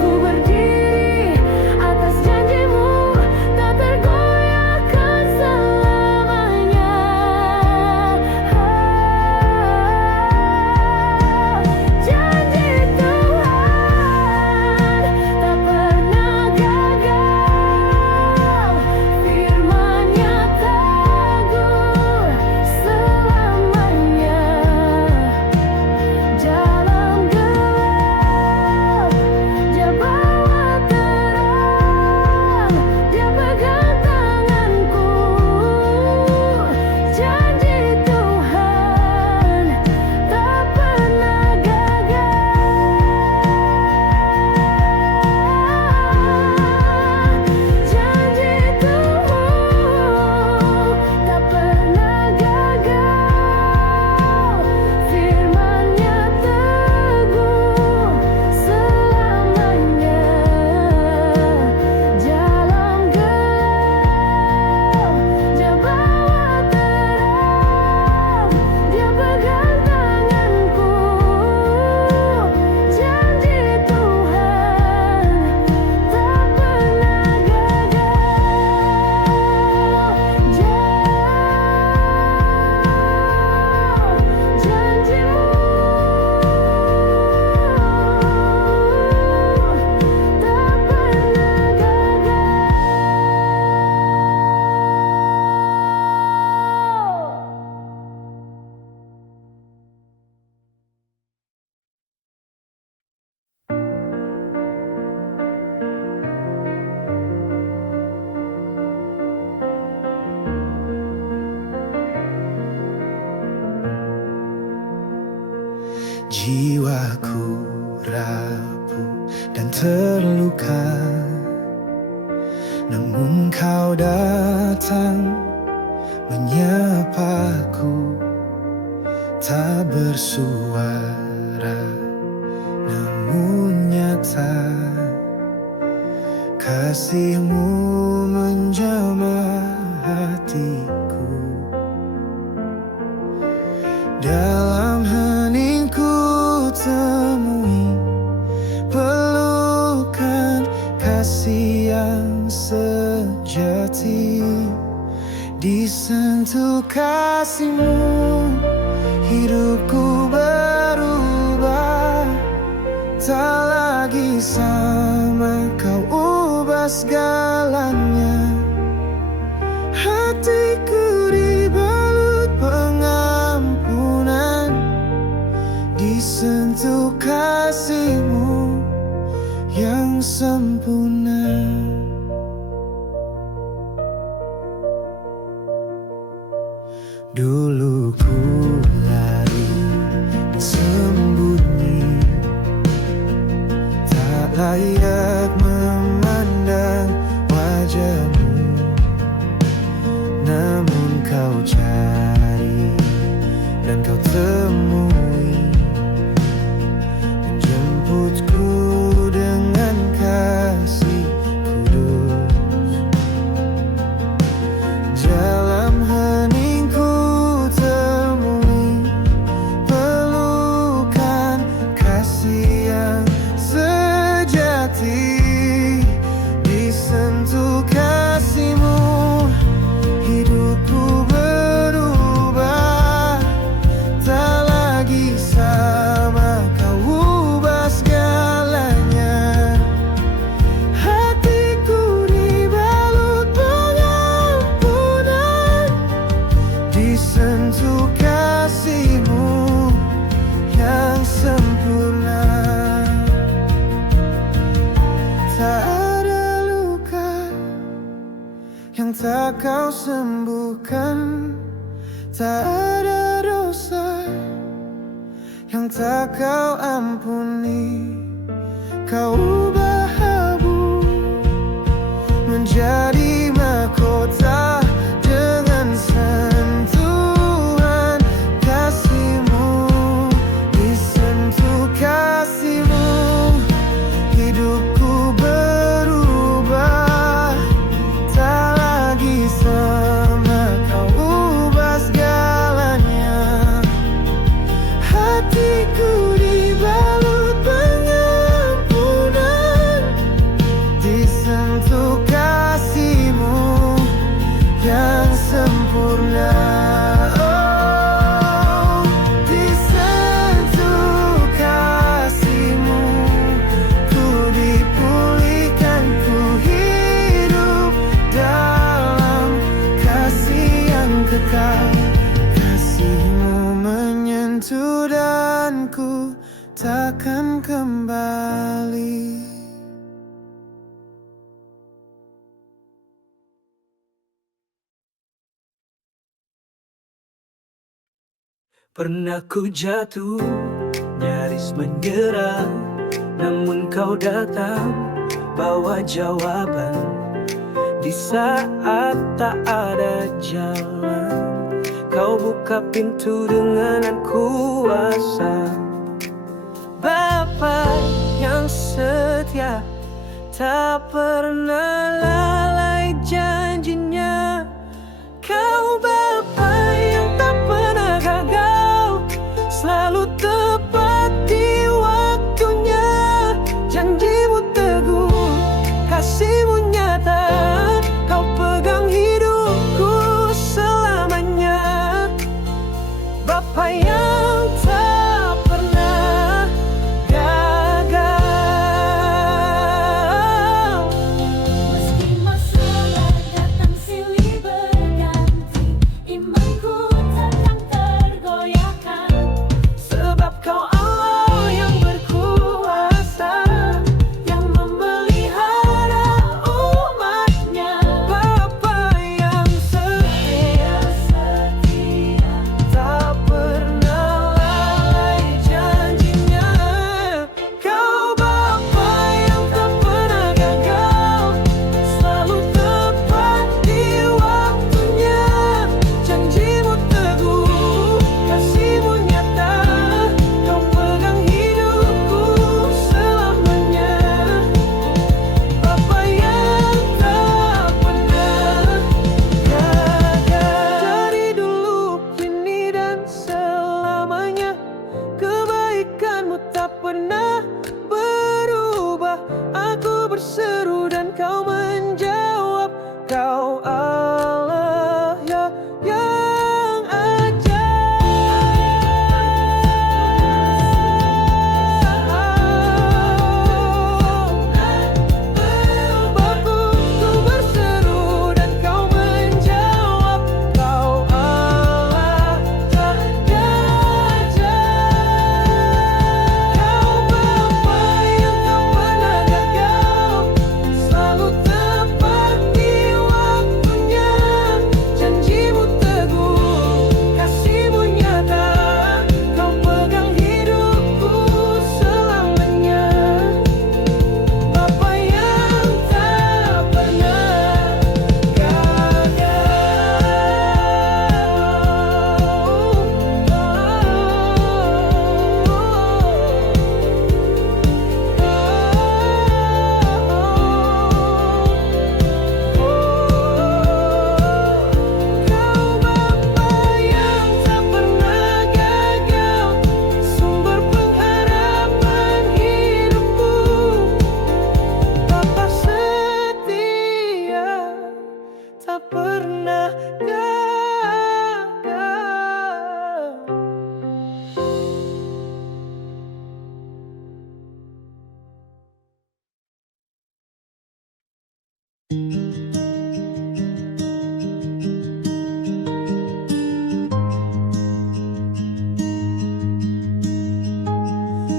Ku berdiri atas janji-Mu, tak tergoyahkan selamanya. Janji Tuhan tak pernah gagal, firman-Nya teguh selamanya. Dalam gelap Dia bawa terang, Dia pegang tanganku. Janji Tuhan tak pernah gagal. Janji Tuhan tak pernah gagal, firman-Nya teguh selamanya. Dalam gelap Dia bawa terang, Dia pegang tanganku. Janji Tuhan tak pernah gagal. Janji-Mu tak pernah gagal. Jiwaku rapuh dan terluka, namun Kau datang menyapaku. Tak bersuara namun nyata, kasih-Mu menjamah hatiku. Dalam heningku temui pelukan kasih yang sejati. Disentuh kasih-Mu, hidupku berubah. Tak lagi sama, Kau ubah segalanya. Hatiku dibalut pengampunan, disentuh kasih-Mu yang sempurna. Dulu ku lari sembunyi, tak layak memandang wajah-Mu. Namun Kau cari dan Kau temui, menjemputku dengan kasih kudus. Dalam heningku temui pelukan kasih yang sejati. disentuh kasih-Mu yang sempurna. Tak ada luka yang tak Kau sembuhkan, tak ada dosa yang tak Kau ampuni. Kau ubah abu menjadi mahkota dengan sentuhan kasih-Mu. Disentuh kasih-Mu, hidupku berubah. Tak lagi sama, Kau ubah segalanya. Hatiku dibalut pengampunan, disentuh kasih-Mu yang sempurna. Oh, disentuh kasih-Mu, ku dipulihkan, ku hidup dalam kasih yang kekal. Kasih-Mu menyentuh dan ku takkan kembali. Pernah ku jatuh, nyaris menyerah, namun Kau datang, bawa jawaban. Di saat tak ada jalan, Kau buka pintu dengan kuasa. Bapa yang setia, tak pernah lalai janjinya. Kau Bapa yang tak pernah gagal, selalu tepat di waktunya. Janji-Mu teguh, kasih-Mu nyata, Kau pegang hidupku selamanya. Bapa yang tak pernah gagal. Meski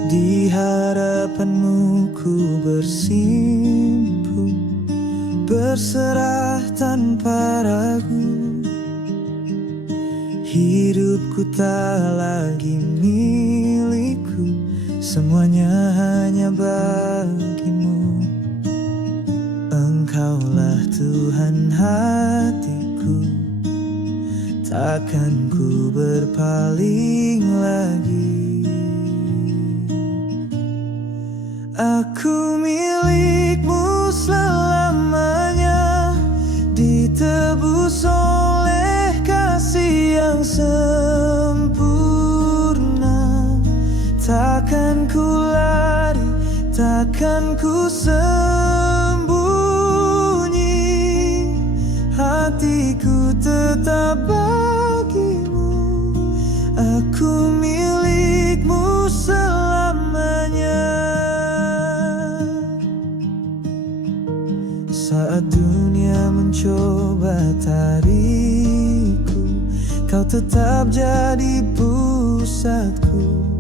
Di hadapanmu ku bersimpu, berserah tanpa ragu. Hidupku tak lagi milikku, semuanya hanya bagimu. Engkaulah Tuhan hatiku, takkan ku berpaling lagi. Aku milikmu selamanya, ditebus oleh kasih yang sempurna. Takkan ku lari, takkan ku sembunyi, hatiku tetap bagimu. Aku milikmu selamanya. Saat dunia mencoba tarikku, kau tetap jadi pusatku.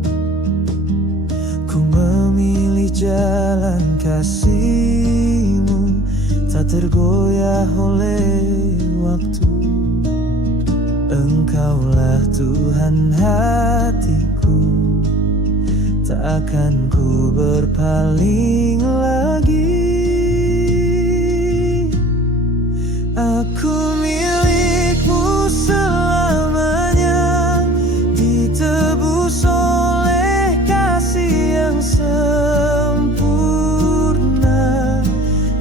Ku memilih jalan kasih-Mu, tak tergoyah oleh waktu. Engkaulah Tuhan hatiku, takkan ku berpaling lagi. Aku milikmu selamanya, ditebus oleh kasih yang sempurna.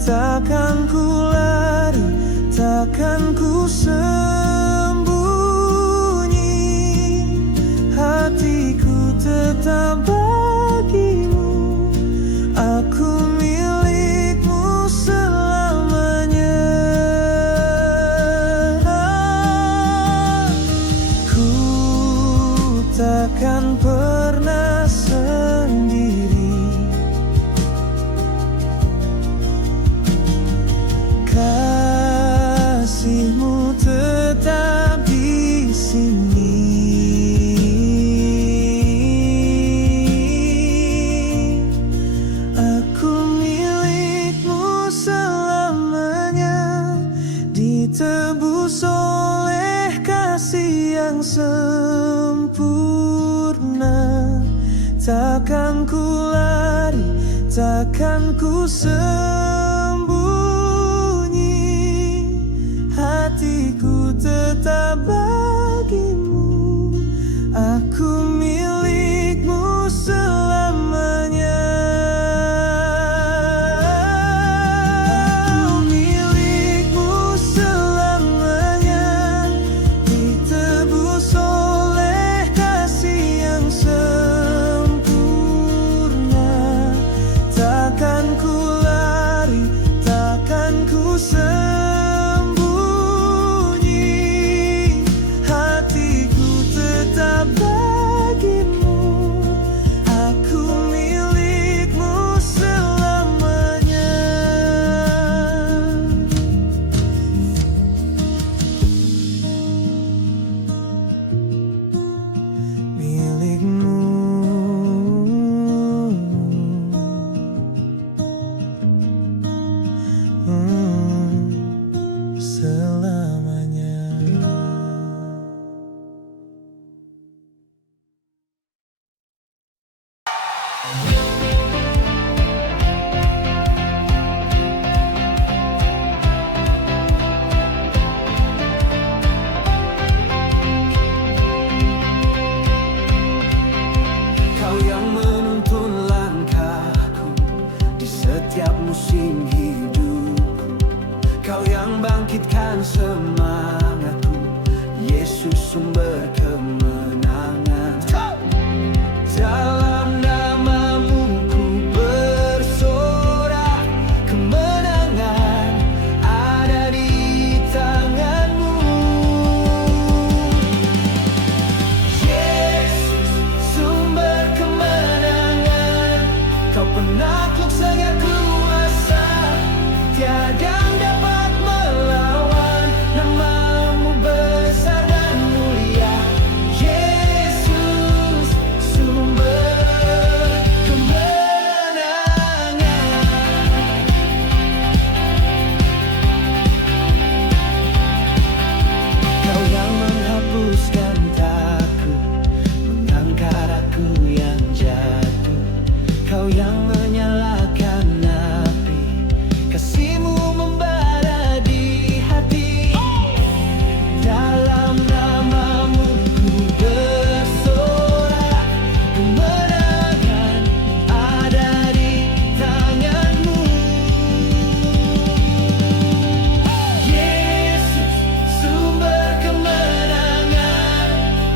Takkan ku lari, takkan ku sembunyi, hatiku tetap bagimu. Aku milikmu selamanya. Takkan pernah sendiri, kasih-Mu tetap di sini. Aku milikmu selamanya, ditebus oleh kasih yang sempurna. Takkan ku lari, takkan ku sembunyi, hatiku tetap bagimu. Aku milikmu selamanya. Aku milikmu selamanya, ditebus oleh kasih yang sempurna. Takkan ku lari,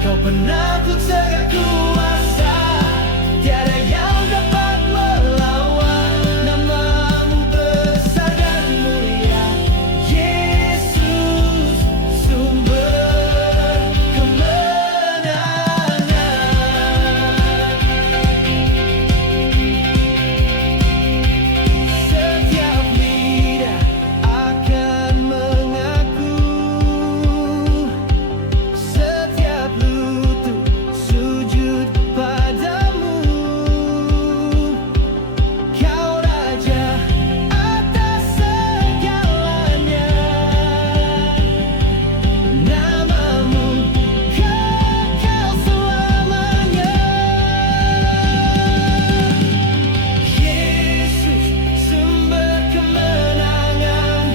Kau penakluk segala kuasa, tiada yang dapat melawan. Namamu besar dan mulia, Yesus, sumber kemenangan. Setiap lidah akan mengaku, setiap lutut sujud padamu. Kau Raja atas segalanya, namamu kekal selamanya. Yesus, sumber kemenangan,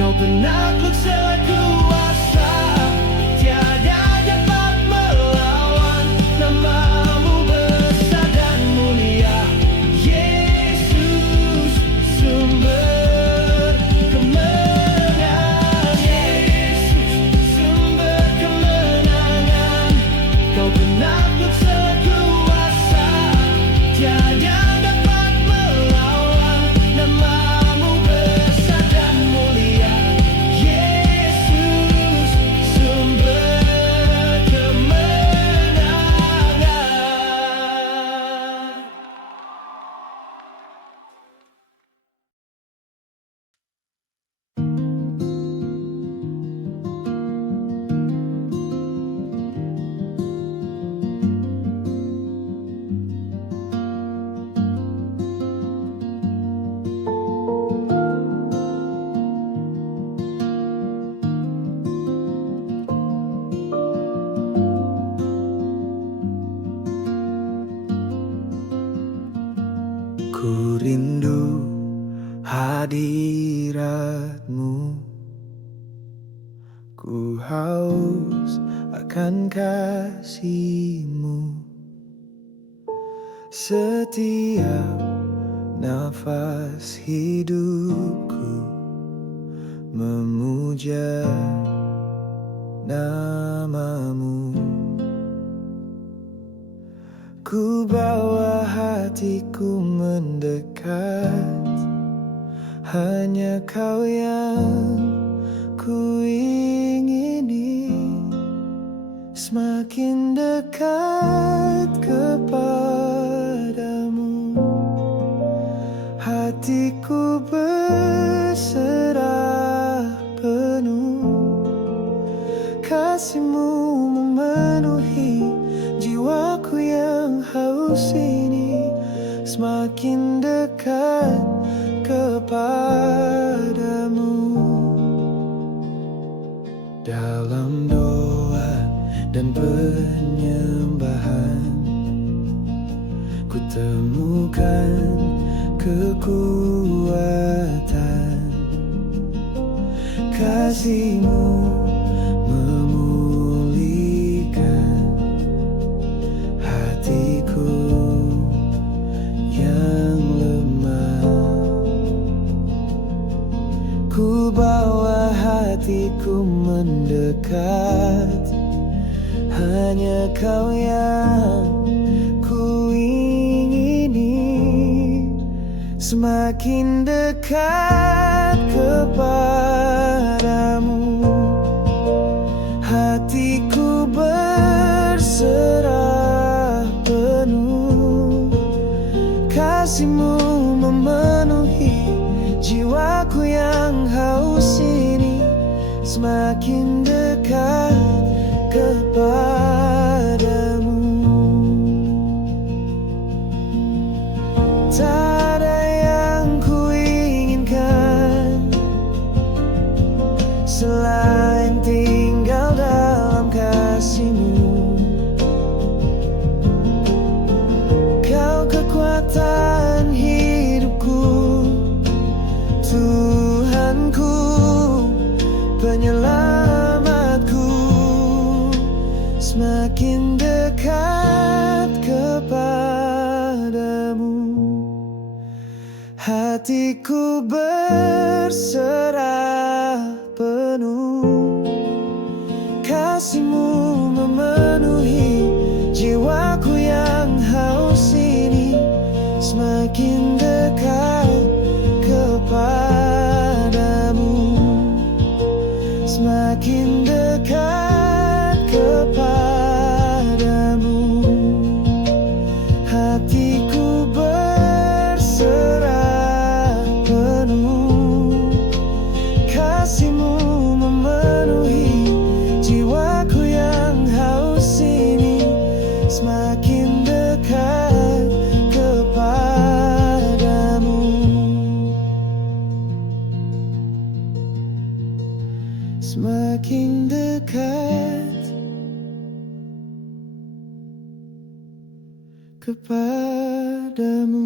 Kau penakluk segala kuasa, tiada dapat melawan. Namamu besar dan mulia, Yesus, sumber kemenangan. Yesus, sumber kemenangan, Kau penakluk segala kuasa, tiada dapat melawan. Namamu besar dan mulia, Yesus, sumber kemenangan. Ku rindu hadiratmu, ku haus akan kasih-Mu. Setiap nafas hidupku memuja namamu. Ku bawa hatiku mendekat, hanya Kau yang ku ingini. Semakin dekat kepadamu, hatiku berserah penuh. Kasih-Mu memenuhi jiwaku yang haus ini. Semakin dekat kepadamu, dalam doa dan penyembahan ku temukan kekuatan. Kasih-Mu memulihkan hatiku yang lemah. Ku bawa hatiku mendekat, hanya Kau yang ku ingini. Semakin dekat kepadamu, hatiku berserah penuh. Kasih-Mu memenuhi jiwaku yang haus ini. Semakin dekat kepadamu, tak ada yang ku inginkan selain tinggal dalam kasih-Mu. Kau kekuatan hidupku, Tuhanku, penyelamatku. Semakin dekat kepadamu, hatiku berserah penuh. Kasih-Mu memenuhi semakin dekat kepadamu.